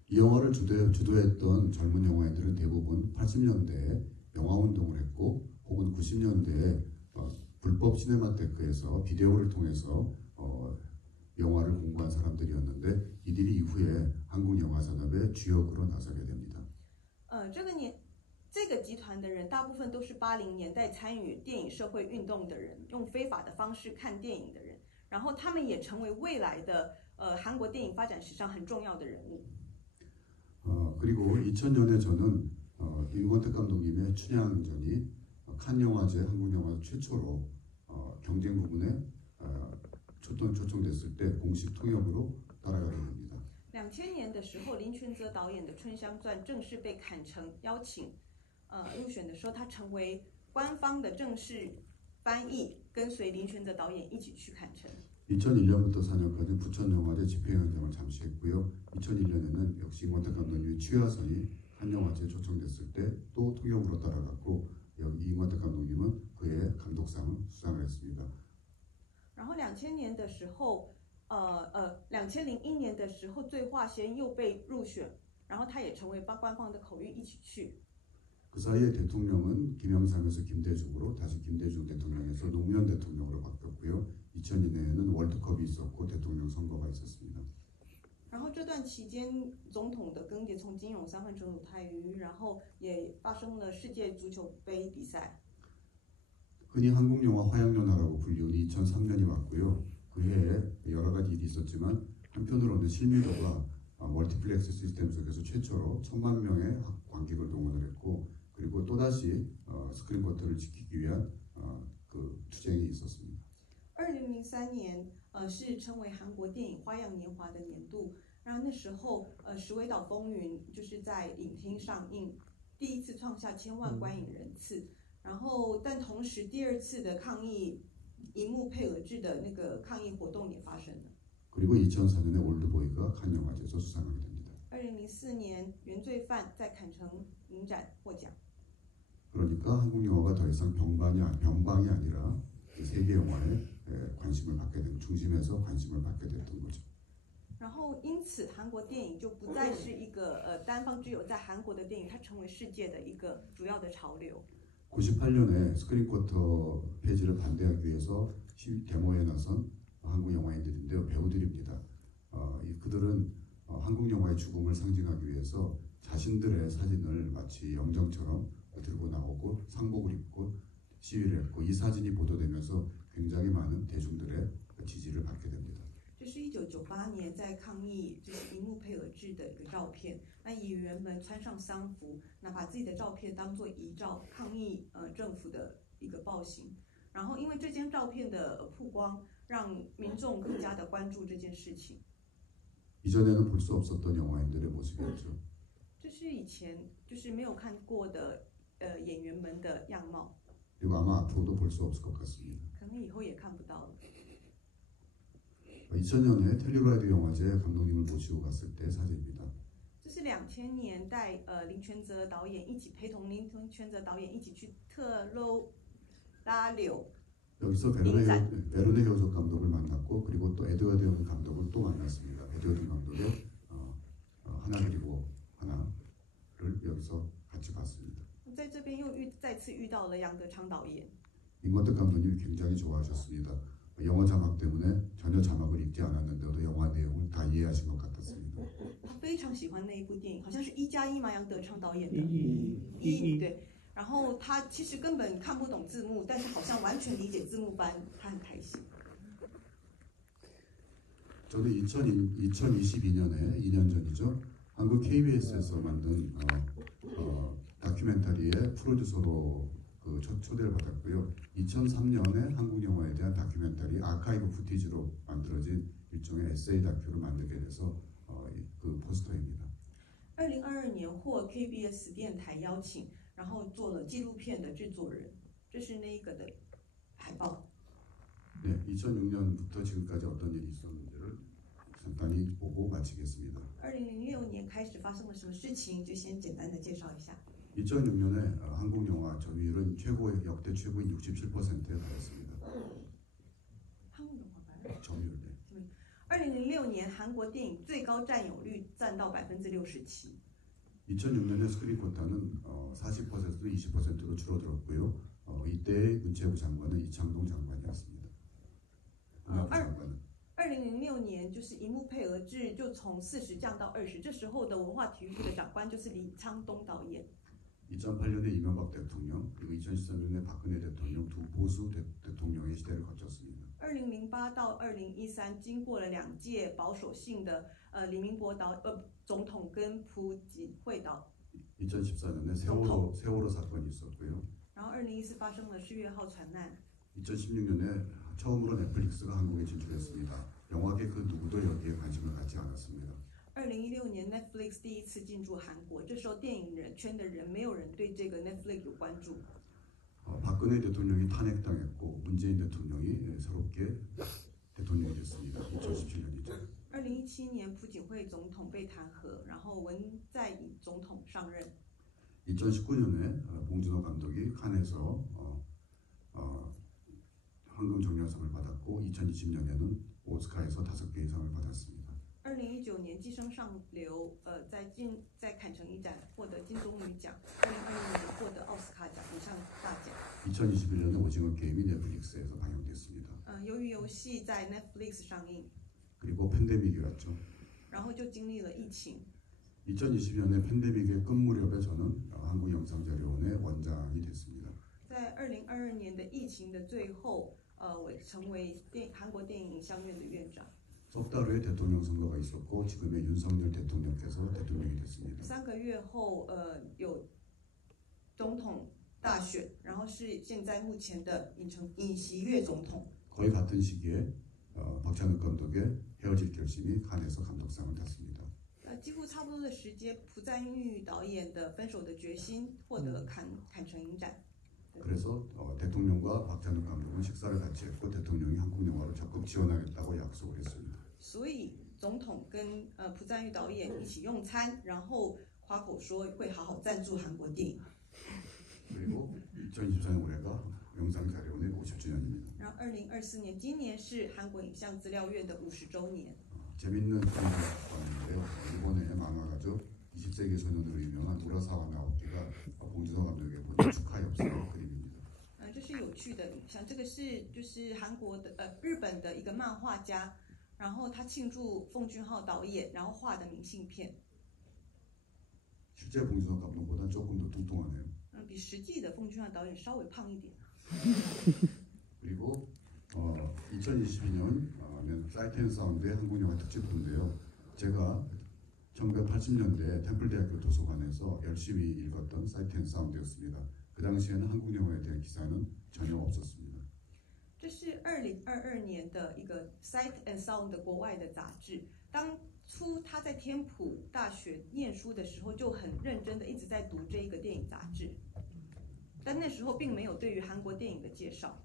이 영화를 주도했던 젊은 영화인들은 대부분 80년대에 영화운동을 했고 혹은 90년대에 불법 시네마테크에서 비디오를 통해서 영화를 공부한 사람들이었는데 이들이 이후에 한국 영화 산업의 주역으로 나서게 됩니다. 这个集团的人大部分都是80年代参与电影社会运动的人，用非法的方式看电影的人，然后他们也成为未来的韩国电影发展史上很重要的人物。 그리고 2000년에 저는 임권택 감독님의 춘향전이 칸 영화제 한국 영화 최초로 경쟁 부분에 초청됐을 때 공식 통역으로 따라가게 됩니다. 2000年的时候，林权泽导演的《春香传》正式被坎城邀请。 入选的时候，他成为官方的正式翻译，跟随林权泽导演一起去坎城。 2001년부터 4년까지 부천영화제 집행위원장을 잠시 했고요. 2001년에는 역시 임권택 감독님의 취하선이 칸영화제에 초청됐을 때 또 통역으로 따라갔고 임권택 감독님은 그의 감독상을 수상을 했습니다. 然后2000年的时候，2001年的时候，醉化仙又被入选。然后他也成为官方的口译一起去。 그 사이에 대통령은 김영삼에서 김대중으로 다시 김대중 대통령에서 노무현 대통령으로 바뀌었고요. 2002년에는 월드컵이 있었고 대통령 선거가 있었습니다. 然后这段期间，总统的更迭从金泳三换成鲁泰愚，然后也发生了世界足球杯比赛。 흔히 한국 영화 화양연화라고 불리는 2003년이 왔고요. 그 해에 여러 가지 일이 있었지만 한편으로는 실미도가 멀티플렉스 시스템 속에서 최초로 1000만 명의 관객을 동원을 했고 그리고 또다시 스크린 쿼터를 지키기 위한 그 투쟁이 있었습니다. 2003年，是称为韩国电影花样年华的年度。然后那时候，石尾岛风云就是在影厅上映，第一次创下1000万观影人次。然后，但同时第二次的抗议荧幕配额制的那个抗议活动也发生了。 그리고 2004년에 올드보이가 칸 영화제에서 수상하게 됩니다. 2004年，原罪犯在坎城影展获奖。 그러니까 한국 영화가 더 이상 병방이 아니라 세계 영화에 관심을 받게 된 중심에서 관심을 받게 됐던 거죠. 然后，因此韩国电影就不再是一个单方只有在韩国的电影，它成为世界的一个主要的潮流。 98년에 스크린 쿼터 폐지를 반대하기 위해서 데모에 나선 한국 영화인들인데요. 배우들입니다. 그들은 한국 영화의 죽음을 상징하기 위해서 자신들의 사진을 마치 영정처럼 들고 나오고 상복을 입고 시위를 했고 이 사진이 보도되면서 굉장히 많은 대중들의 지지를 받게 됩니다. 这是1998年在抗议就是荧幕配额制的一个照片，那演员们穿上丧服，那把自己的照片当作遗照，抗议政府的一个暴行。然后因为这张照片的曝光，让民众更加的关注这件事情。 이전에는 볼 수 없었던 영화인들의 모습이었죠. 这是以前就是没有看过的演员们的样貌， 그리고 아마 앞으로도 볼 수 없을 것 같습니다. 可能以后也看不到了。 2000년에 텔루라이드 영화제 감독님을 모시고 갔을 때 사진입니다. 这是2000年带林权泽导演一起陪同林权泽导演一起去特罗拉柳 여기서 베르네 헤어족 감독을 만났고 그리고 또 에드워드 영 감독을 또 만났습니다. 에드워드 감독의 하나 그리고 하나를 여기서 같이 봤습니다. 在这边又再次遇到了杨德昌导演。 임권택 감독님이 굉장히 좋아하셨습니다. 영어 자막 때문에 전혀 자막을 읽지 않았는데도 영화 내용을 다 이해하신 것 같았습니다. 他非常喜欢那一部电影，好像是1+1嘛，杨德昌导演的。对。然后他其实根本看不懂字幕，但是好像完全理解字幕般，他很开心。 저도 2022년에 2년 전이죠. 한국 KBS에서 만든 다큐멘터리의 프로듀서로 초대를 받았고요. 2003년에 한국 영화에 대한 다큐멘터리 아카이브 푸티지로 만들어진 일종의 에세이 다큐를 만들게 돼서 그 포스터입니다. 2022年获 KBS 电台邀请，然后做了纪录片的制作人，这是那个的海报。 네, 2006년부터 지금까지 어떤 일이 있었는지를 간단히 보고 마치겠습니다. 2006年开始发生了什么事情，就先简单的介绍一下。 2006년에 한국 영화 점유율은 역대 최고인 67%에 달했습니다. 한국 영화 점유율. 2006年韩国电影最高占有率占到67%。 2006년에 스크린 쿼터는 40%도 20%로 줄어들었고요. 이때의 문체부 장관은 이창동 장관이었습니다. 2006年就是荧幕配额制就从40降到20，这时候的文化体育部的长官就是李昌东导演。 2008년에 이명박 대통령 그리고 2013년에 박근혜 대통령 두 보수 대통령의 시대를 거쳤습니다. 2008到2013经过了2届保守性的李明博总统跟朴槿惠 2014년에 세월호 사건이 있었고요. 然后2014发生了世越号船难。 2016년에 처음으로 넷플릭스가 한국에 진출했습니다. 영화계 그 누구도 여기에 관심을 갖지 않았습니다. 2016年 Netflix 第一次进驻韩国，这时候电影圈的人没有人对这个 Netflix 有关注。 박근혜 대통령이 탄핵당했고 문재인 대통령이 새롭게 대통령이 됐습니다. 2017년이죠. 2017年朴槿惠总统被弹劾，然后文在寅总统上任。 2019년에 봉준호 감독이 칸에서 황금 종려상을 받았고 2020년에는 오스카에서 5개의 상을 받았습니다. 2019年《寄生上流》在坎城影展获得金棕榈奖，2020年获得奥斯卡奖影像大奖。 2021년에 오징어 게임이 넷플릭스에서 방영됐습니다. 鱿鱼游戏在 Netflix 上映， 그리고 팬데믹이 왔죠. 然后就经历了疫情。 2020년에 팬데믹의 끝 무렵에 저는 한국영상자료원의 원장이 됐습니다. 在2022年的疫情的最后，我成为韩国电影影像院的院长。 석 달 후에 대통령 선거가 있었고 지금의 윤석열 대통령께서 대통령이 됐습니다. 3个月后，有总统大选，然后是现在目前的尹锡悦总统。 거의 같은 시기에 박찬욱 감독의 헤어질 결심이 칸에서 감독상을 탔습니다. 几乎差不多的时间，朴赞郁导演的《分手的决心》获得坎城影展。 그래서 대통령과 박찬욱 감독은 식사를 같이 했고 대통령이 한국 영화를 적극 지원하겠다고 약속을 했습니다. 所以总统跟朴赞郁导演一起用餐，然后夸口说会好好赞助韩国电影。 그리고 2024년 올해가 영상자료원의 50주년입니다. 然后2024年，今年是韩国影像资料院的50周年。 재밌는 기획안인데요. 이번에 만화가죠. 20세기 소년으로 유명한 우라사와 나오키가 봉준호 감독에게 보낸 축하 엽서 그림입니다. 这是有趣的影像，这个是就是韩国的日本的一个漫画家，然后他庆祝奉俊昊导演，然后画的明信片。 실제 봉준호 감독보다 조금 더 뚱뚱하네요. 比实际的奉俊昊导演稍微胖一点。 그리고 2022년 사이트 앤 사운드의 한국 영화 특집부인데요. 제가 1980년대 템플대학교 도서관에서 열심히 읽었던 사이트 앤 사운드였습니다. 그 당시에는 한국 영화에 대한 기사는 전혀 없었습니다. 这是2022年的一个 Sight and Sound 的国外的杂志。当初他在天普大学念书的时候，就很认真的一直在读这一个电影杂志，但那时候并没有对于韩国电影的介绍。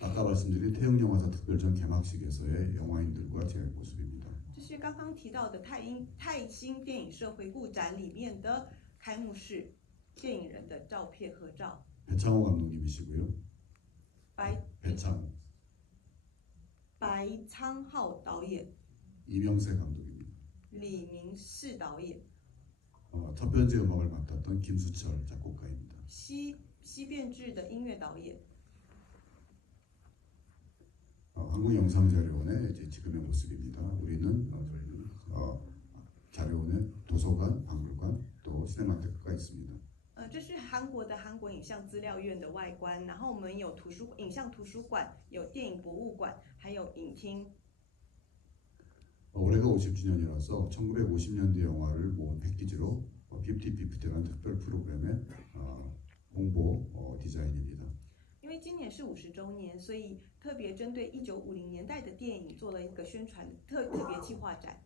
아까 말씀드린 태흥영화사 특별전 개막식에서의 영화인들과 제 모습입니다. 这是刚刚提到的泰兴电影社回顾展里面的开幕式电影人的照片合照。 배창호 감독님이시고요. 배창호. 白昌浩导演， 이명세 감독입니다. 李明世导演， 첫 번째 음악을 맡았던 김수철 작곡가입니다. 西变制的音乐导演。 한국영상자료원의 이제 지금의 모습입니다. 저희는 자료원에 도서관, 박물관, 또 시네마테크가 있습니다. 这是韩国的韩国影像资料院的外观，然后我们有影像图书馆，有电影博物馆，还有影厅。 올해가 50주년이라서 1950년대 영화를 모은 패키지로 50-50라는 특별 프로그램의 홍보 디자인입니다. 因为今年是50周年，所以特别针对1950年代的电影做了一个宣传特别企划展。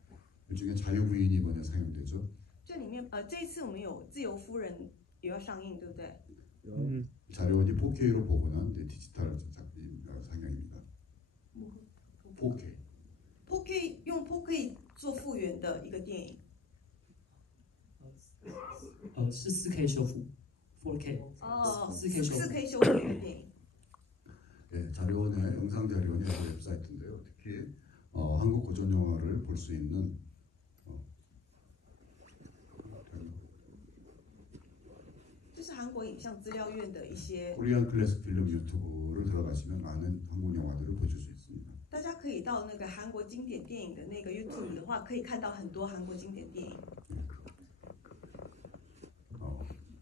그중에 자유부인이 이번에 상영되죠. 这里面这一次我们有自由夫人也要上映，对不对？ 자료원이 4K로 복원한 디지털 상영입니다. 4K. 4K 用 4K 做复原的一个电影。是4K修复 ，4K。4K 修复的电影。 네, 자료원의 영상자료원의 웹사이트인데요. 특히 한국 고전 영화를 볼 수 있는 这是韩国影像资料院的一些。 코리안 클래식 필름 유튜브를 들어가시면 많은 한국 영화들을 보실 수 있습니다. 大家可以到那个韩国经典电影的那个 YouTube 的话，可以看到很多韩国经典电影。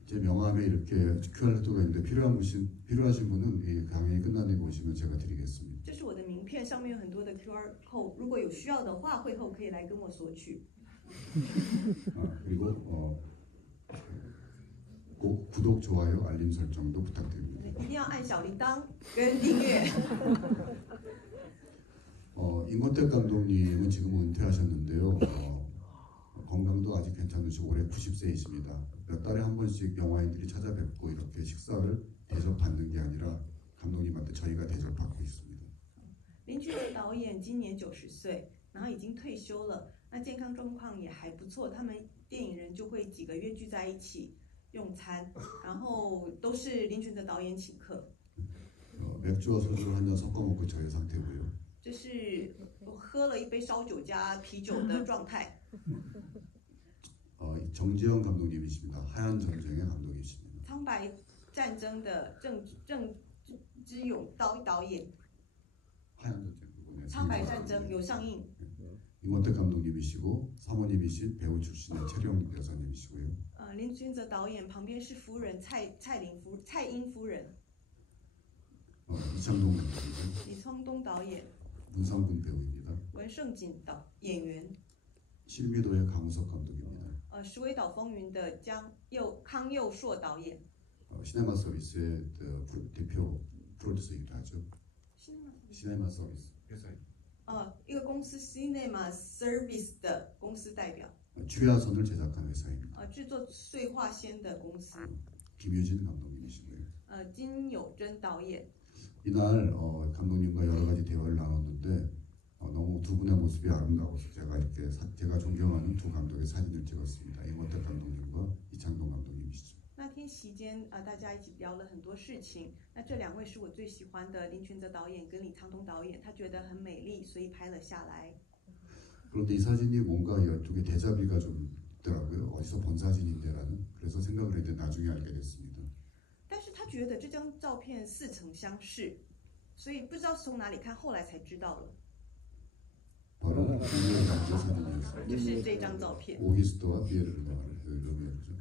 제 명함에 이렇게 QR코드가 있는데 필요하신 분은 이 강의 끝나는 거 오시면 제가 드리겠습니다. 这是我的名片，上面有很多的 QR code， 如果有需要的话，会后可以来跟我索取。 그리고 꼭 구독, 좋아요, 알림 설정도 부탁드립니다. 一定要按小铃铛跟订阅。 임권택 감독님은 지금 은퇴하셨는데요. 건강도 아직 괜찮으시고 올해 90세이십니다. 몇 달에 한 번씩 영화인들이 찾아뵙고 이렇게 식사를 대접받는 게 아니라 감독님한테 저희가 대접받고 있습니다. 林俊杰导演今年90岁，然后已经退休了，那健康状况也还不错。他们电影人就会几个月聚在一起用餐，然后都是林俊杰导演请客。 맥주와 소주를 한 잔 섞어 먹고 저의 상태고요. 这这是喝了一杯烧酒加啤酒的状态。정지영 감독님이십니다. 하얀 전쟁의 감독이십니다. 苍白战争的郑之勇导演。 하얀 전쟁 그거네. 苍白战争有上映。 임원택 감독님이시고 사모님이신 배우 출신의 최령 여사님이시고요. 林君泽导演旁边是夫人蔡英夫人。 이창동 감독이죠. 李沧东导演。 문상군 배우입니다. 文胜景演员。 실미도의 강우석 감독입니다. 石尾岛风云的康佑硕导演。 시네마 서비스의 대표 프로듀서이기도 하죠. 시네마 서비스 회사입니다. 一个公司 Cinema Service 的公司代表。 취하선을 제작한 회사입니다. 制作碎化仙的公司。 김유진 감독님이시고요. 金有贞导演。 이날 감독님과 여러 가지 대화를 나눴는데 너무 두 분의 모습이 아름다워서 제가 존경하는 두 감독의 사진을 찍었습니다. 임원택 감독님과 이창동 감독님이시죠. 那天席间大家一起聊了很多事情。那这两位是我最喜欢的，林权泽导演跟李沧东导演，他觉得很美丽，所以拍了下来。 그런데 이 사진이 뭔가 12개 대자비가 좀 있더라고요. 어디서 본 사진인데라는. 그래서 생각을 했는데 나중에 알게 됐습니다. 但是他觉得这张照片似曾相识，所以不知道是从哪里看，后来才知道了。 바로 루미에르 사진이었습니다. 就是这张照片。 오기스토와 피에르 루미에르죠.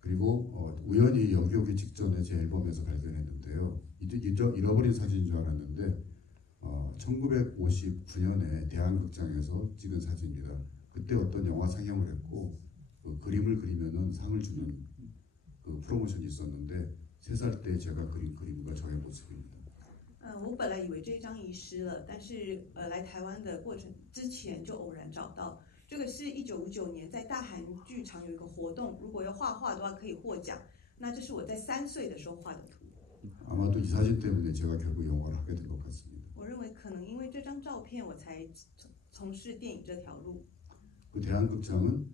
그리고 우연히 여기 오기 직전에 제 앨범에서 발견했는데요. 잃어버린 사진인 줄 알았는데 1959년에 대한극장에서 찍은 사진입니다. 그때 어떤 영화 상영을 했고 그림을 그리면은 상을 주는 그 프로모션이 있었는데 3살 때 제가 그린 그림과 저의 모습입니다. 我本来以为这张遗失了，但是来台湾的过程之前就偶然找到。这个是1959年在大韩剧场有一个活动，如果要画画的话可以获奖。那这是我在3岁的时候画的图。 아마도 이 사진 때문에 제가 결국 영화를 하게 된 것 같습니다. 我认为可能因为这张照片，我才从事电影这条路。 그 대한극장은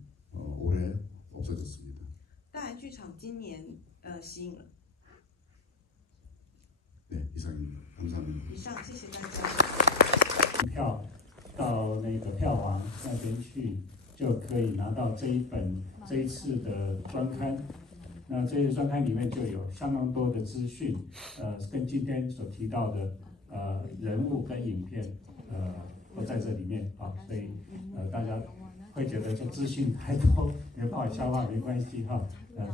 올해 없어졌습니다. 大韩剧场今年息影了。 네, 이상입니다. 감사합니다. 以上，谢谢大家。票到那个票王那边去，就可以拿到这一次的专刊。那这些专刊里面就有相当多的资讯，跟今天所提到的人物跟影片，都在这里面啊，所以大家会觉得这资讯太多，没办法消化，没关系哈，大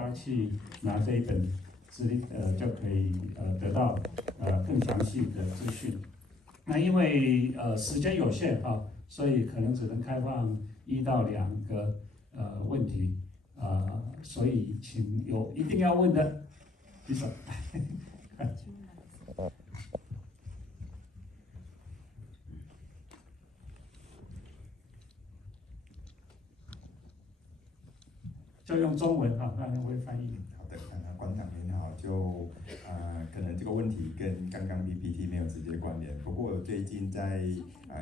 家去拿这一本就可以得到更详细的资讯。那因为时间有限啊，所以可能只能开放1到2个问题。 所以请有一定要问的举手。就用中文哈，那会翻译。好的，馆长您好，可能这个问题跟刚刚 PPT 没有直接关联，不过我最近在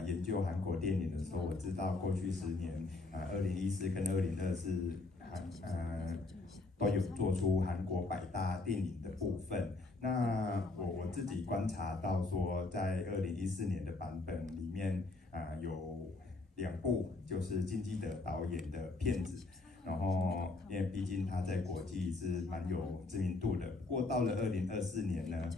研究韩国电影的时候，我知道过去10年2014跟2024。 都有做出韩国100大电影的部分。那我自己观察到说，在2014年的版本里面有2部就是金基德导演的片子，然后因为毕竟他在国际是蛮有知名度的。不过到了2024年呢，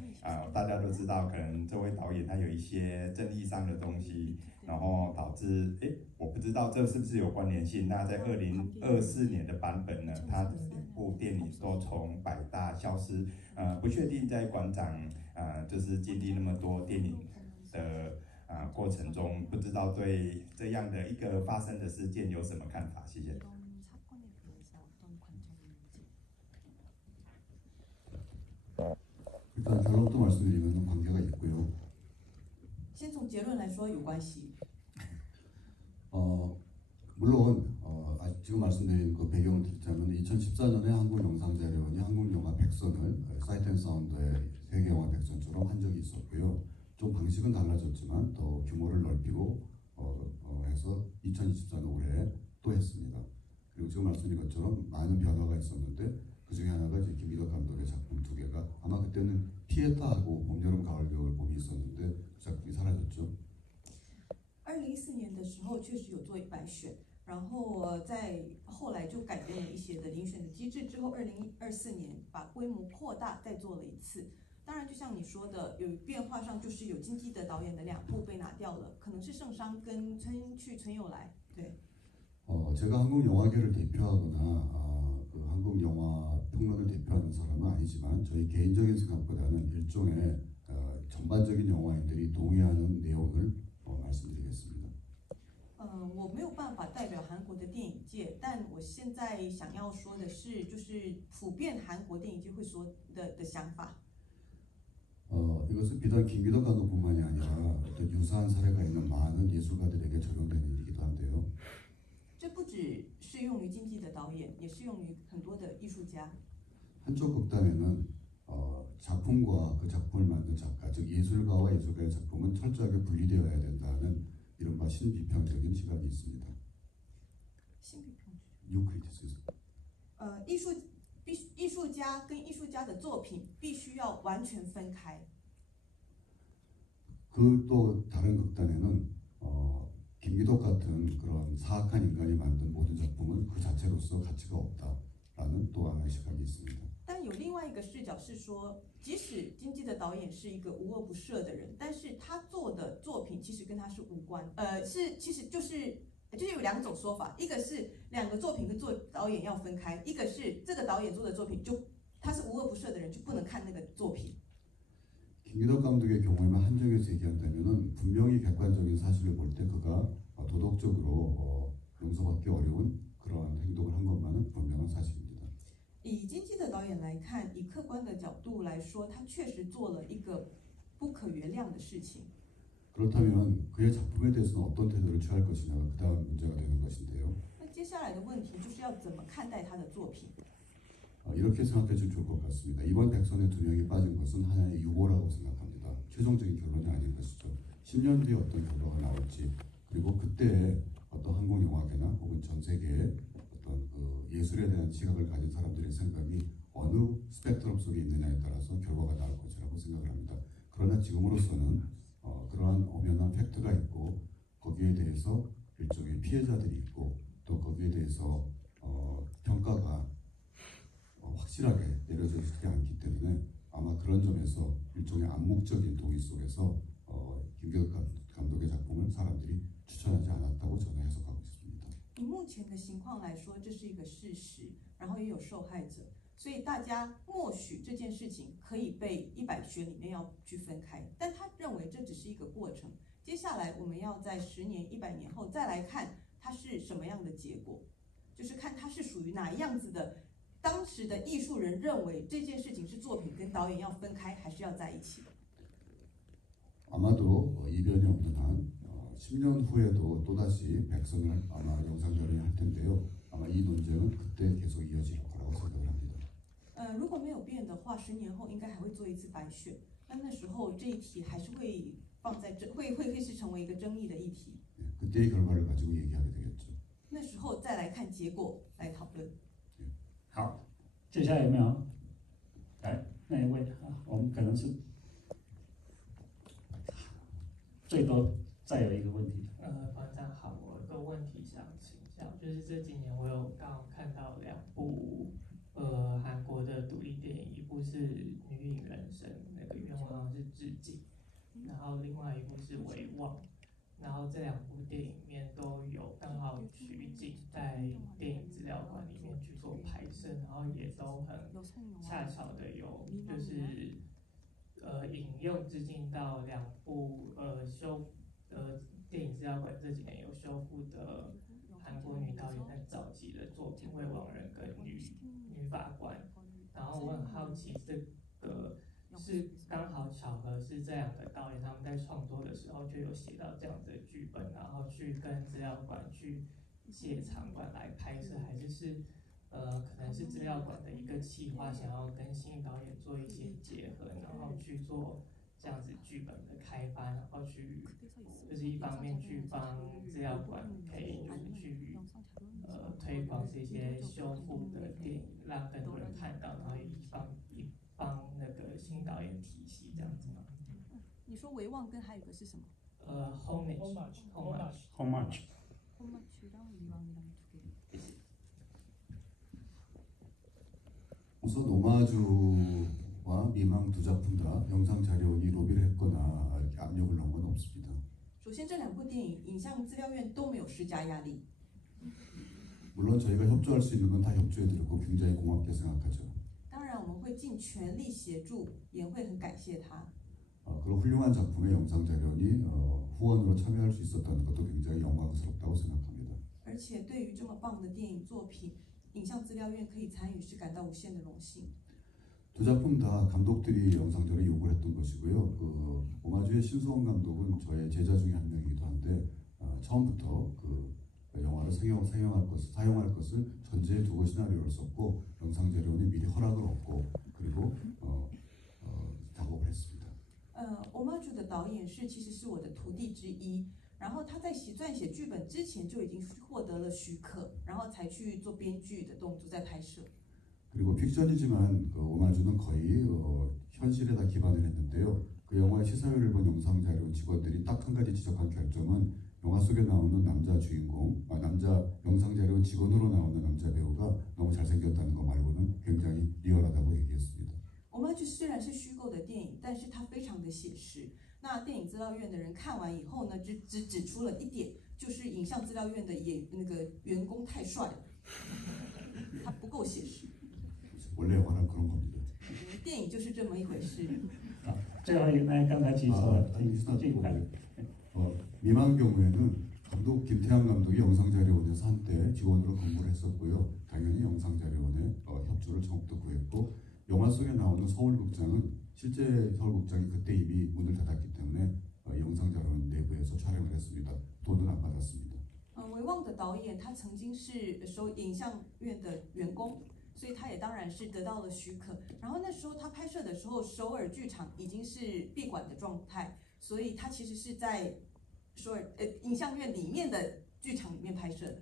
大家都知道，可能这位导演他有一些争议上的东西。 然后导致，我不知道这是不是有关联性。那在2024年的版本呢，它的2部电影都从100大消失。不确定在馆长就是经历那么多电影的过程中，不知道对这样的一个发生的事件有什么看法？谢谢。 일단 결론부터 말씀드리면 관계가 있고요. 先从结论来说有关系。 물론 지금 말씀드린 그 배경을 드리자면 2014년에 한국영상자료원이 한국영화 100선을 사이트앤사운드의 세계영화 100선처럼 한 적이 있었고요. 좀 방식은 달라졌지만 더 규모를 넓히고 해서 2024년 올해 또 했습니다. 그리고 지금 말씀드린 것처럼 많은 변화가 있었는데 그 중에 하나가 이제 김기덕 감독의 작품 2개가 아마 그때는 피에타하고 봄, 여름, 가을, 겨울, 봄이 있었는데 그 작품이 사라졌죠. 2014年的时候确实有做白选，然后在后来就改变了一些的遴选的机制，之后2024年把规模扩大，再做了一次。当然，就像你说的，有变化上就是有金基德导演的2部被拿掉了，可能是圣商跟春去春又来。对。 제가 한국 영화계를 대표하거나 그 한국 영화 평론을 대표하는 사람은 아니지만 저희 개인적인 생각보다는 일종의 전반적인 영화인들이 동의하는 내용을 말씀드리겠습니다. 我没有办法代表韩国的电影界，但我现在想要说的是，就是普遍韩国电影界会说的想法。 이것은 비단 김기덕 감독뿐만이 아니라 어떤 유사한 사례가 있는 많은 예술가들에게 적용되는 일이기도 한데요. 这不只适用于经济的导演，也适用于很多的艺术家。 한쪽 극단에는 작품과 그 작품을 만든 작가, 즉 예술가와 예술가의 작품은 철저하게 분리되어야 된다는 이른바 신비평적인 시각이 있습니다. 신비평. 뉴크리티시즘. 艺术家跟艺术家的作品必须要完全分开。 그 또 다른 극단에는 김기덕 같은 그런 사악한 인간이 만든 모든 작품은 그 자체로서 가치가 없다라는 또 하나의 시각이 있습니다. 但有另外一个视角是说，即使经济的导演是一个无恶不赦的人，但是他做的作品其实跟他是无关。其实就是有2种说法，一个是2个作品跟导演要分开，一个是这个导演做的作品就他是无恶不赦的人，就不能看那个作品。 김기덕 감독의 경우에만 한정해서 얘기한다면은 분명히 객관적인 사실을 볼 때 그가 도덕적으로 용서받기 어려운 그러한 행동을 한 것만은 분명한 사실입니다. 以经济的导演来看，以客观的角度来说，他确实做了一个不可原谅的事情。 그렇다면 그의 작품에 대해서는 어떤 태도를 취할 것이냐가 그다음 문제가 되는 것인데요. 那接下来的问题就是要怎么看待他的作品。 이렇게 생각해 주면 좋을 것 같습니다. 이번 백선의 2명이 빠진 것은 하나의 유보라고 생각합니다. 최종적인 결론이 아닌 것이죠. 10년 뒤에 어떤 결과가 나올지, 그리고 그때 어떤 한국 영화계나 혹은 전 세계의 어떤 그 예술에 대한 시각을 가진 사람들의 생각이 어느 스펙트럼 속에 있느냐에 따라서 결과가 나올 것이라고 생각을 합니다. 그러나 지금으로서는 그러한 엄연한 팩트가 있고 거기에 대해서 일종의 피해자들이 있고 또 거기에 대해서 평가가 확실하게 내려져 있지 않기 때문에 아마 그런 점에서 일종의 암묵적인 동의 속에서 김기덕 감독의 작품을 사람들이 추천하지 않았다고 저는 해석하고 있습니다. 以目前的情况来说，这是一个事实，然后也有受害者，所以大家默许这件事情可以被100选里面要去分开，但他认为这只是一个过程，接下来我们要在10年、100年后再来看它是什么样的结果，就是看它是属于哪一样子的。 当时的艺术人认为这件事情是作品跟导演要分开，还是要在一起？ 아마도 이변이 없는 한 10년 후에도 또다시 백선을 아마 영상절연이 할 텐데요. 아마 이 논쟁은 그때 계속 이어질 거라고 생각을 합니다. 如果没有变的话，10年后应该还会做一次白选。那时候这一题还是会放在会是成为一个争议的议题。 그때의 결과를 가지고 얘기하게 되겠죠. 那时候再来看结果来讨论。 好，接下来有没有？来，那一位我们可能是最多再有一个问题。团长好，我有个问题想请教，就是这几年我有刚好看到2部韩国的独立电影，一部是《女影人生》，那个愿望好像是致敬，然后另外一部是《遗忘》。 然后这2部电影里面都有刚好取景在电影资料馆里面去做拍摄，然后也都很恰巧的有就是引用致敬到2部电影资料馆这几年有修复的韩国女导演很早期的作品《未亡人》跟女法官，然后我很好奇这个。 是刚好巧合，是这2个导演他们在创作的时候就有写到这样子的剧本，然后去跟资料馆去借场馆来拍摄，还是可能是资料馆的一个企划，想要跟新导演做一些结合，然后去做这样子剧本的开发，然后去就是一方面去帮资料馆可以就是去推广这些修复的电影，让更多人看到，然后帮那个新导演体系这样子吗？你说维望跟还有一个是什么homage。 홈마치랑 위왕이랑 두 개. 우선 오마주와 미망 두 작품 다 영상 자료원이 로비를 했거나 이렇게 압력을 넣은 건 없습니다. 首先，这两部电影影像资料院都没有施加压力。 물론 저희가 협조할 수 있는 건 다 협조해드렸고 굉장히 고맙게 생각하죠. 当然，我们会尽全力协助，也会很感谢他。 그런 훌륭한 작품의 영상 자료원이 후원으로 참여할 수 있었다는 것도 굉장히 영광스럽다고 생각합니다. 而且，对于这么棒的电影作品，影像资料院可以参与，是感到无限的荣幸。 두 작품 다 감독들이 영상 자료 요구를 했던 것이고요. 오마주의 신수원 감독은 저의 제자 중에 한 명이기도 한데 처음부터 그 영화를 사용할 것을 전제에 두고 시나리오를 썼고 영상 자료원이 미리 허락을 얻고 그리고 작업을 했습니다. 欧马主的导演其实是我的徒弟之一，然后他在撰写剧本之前就已经获得了许可，然后才去做编剧的动作，在拍摄。 그리고 픽션이지만 오마주는 거의 현실에다 기반을 했는데요. 그 영화의 시사회를 본 영상 자료 직원들이 딱 한 가지 지적한 결점은 영화 속에 나오는 남자 주인공, 남자 영상 자료 직원으로 나오는 남자 배우가 너무 잘생겼다는 거 말고는 굉장히 리얼하다고 얘기했습니다. 欧马剧虽然是虚构的电影，但是它非常的写实。那电影资料院的人看完以后呢，只指出了一点，就是影像资料院的员工太帅了，他不够写实。 원래 영화는 그런 겁니다. 电影就是这么一回事。最后一个，刚才举手了，请看。 미망 경우에는 감독 김태환 감독이 영상자료원에서 한때 직원으로 근무를 했었고요. 당연히 영상자료원에 협조를 처음부터 구했고 영화 속에 나오는 서울극장은 실제 서울극장이 그때 이미 문을 닫았기 때문에 영상자료원 내부에서 촬영을 했습니다. 돈은 안 받았습니다. 维旺的导演他曾经是影像院的员工，所以他也当然是得到了许可。然后那时候他拍摄的时候，首尔剧场已经是闭馆的状态，所以他其实是在首尔影像院里面的剧场里面拍摄的。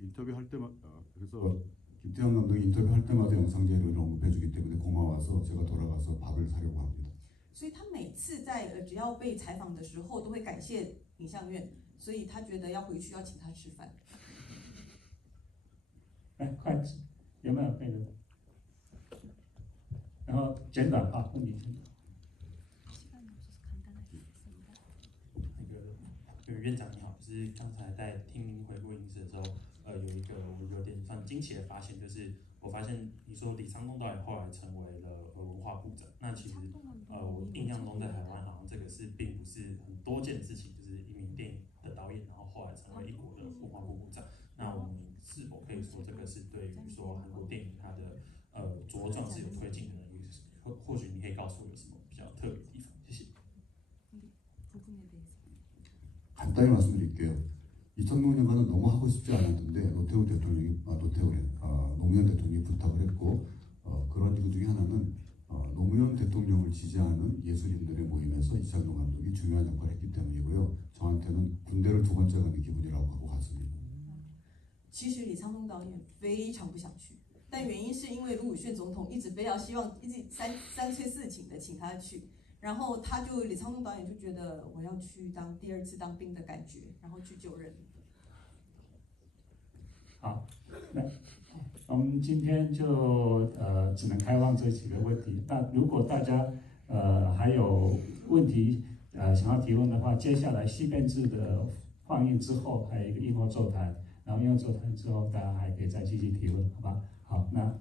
인터뷰할 때마다 그래서 김태환 감독이 인터뷰할 때마다 영상 자료를 언급해주기 때문에 고마워서 제가 돌아가서 밥을 사려고 합니다. 所以他每次只要被采访的时候，都会感谢影像院，所以他觉得要回去要请他吃饭。来，快，有没有那个？然后简短啊，问题。 院长你好，就是刚才在听您回顾影视的时候，有一个我有点算惊奇的发现，就是我发现你说李沧东导演后来成为了文化部长，那其实我印象中在台湾好像这个并不是很多见的事情，就是一名电影的导演，然后后来成为一国的文化部部长。那我们是否可以说这个是对于说韩国电影它的茁壮是有推进的呢？或许你可以告诉我有什么比较特别的地方？谢谢。 간단히 말씀드릴게요. 2006년간은 너무 하고 싶지 않았는데 노태우 대통령이 노무현 대통령이 부탁을 했고 그런 이유 중에 하나는 노무현 대통령을 지지하는 예술인들의 모임에서 이창동 감독이 중요한 역할을 했기 때문이고요. 저한테는 군대를 두 번째 가는 기분이라고 하고 갔습니다. 其实李沧东导演非常不想去，但原因是因为卢武铉总统一直非要希望一直三催四请的请他去。 然后李沧东导演就觉得我要去当第二次当兵的感觉，然后去救人。好，那我们今天就只能开放这几个问题。那如果大家还有问题想要提问的话，接下来西变制的放映之后，还有一个映后座谈，然后映后座谈之后，大家还可以再继续提问，好吧？好，那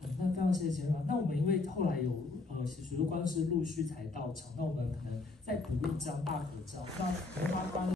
非常谢谢简长。那我们因为后来有许多官司陆续才到场，那我们可能再补一张大合照，那文化官。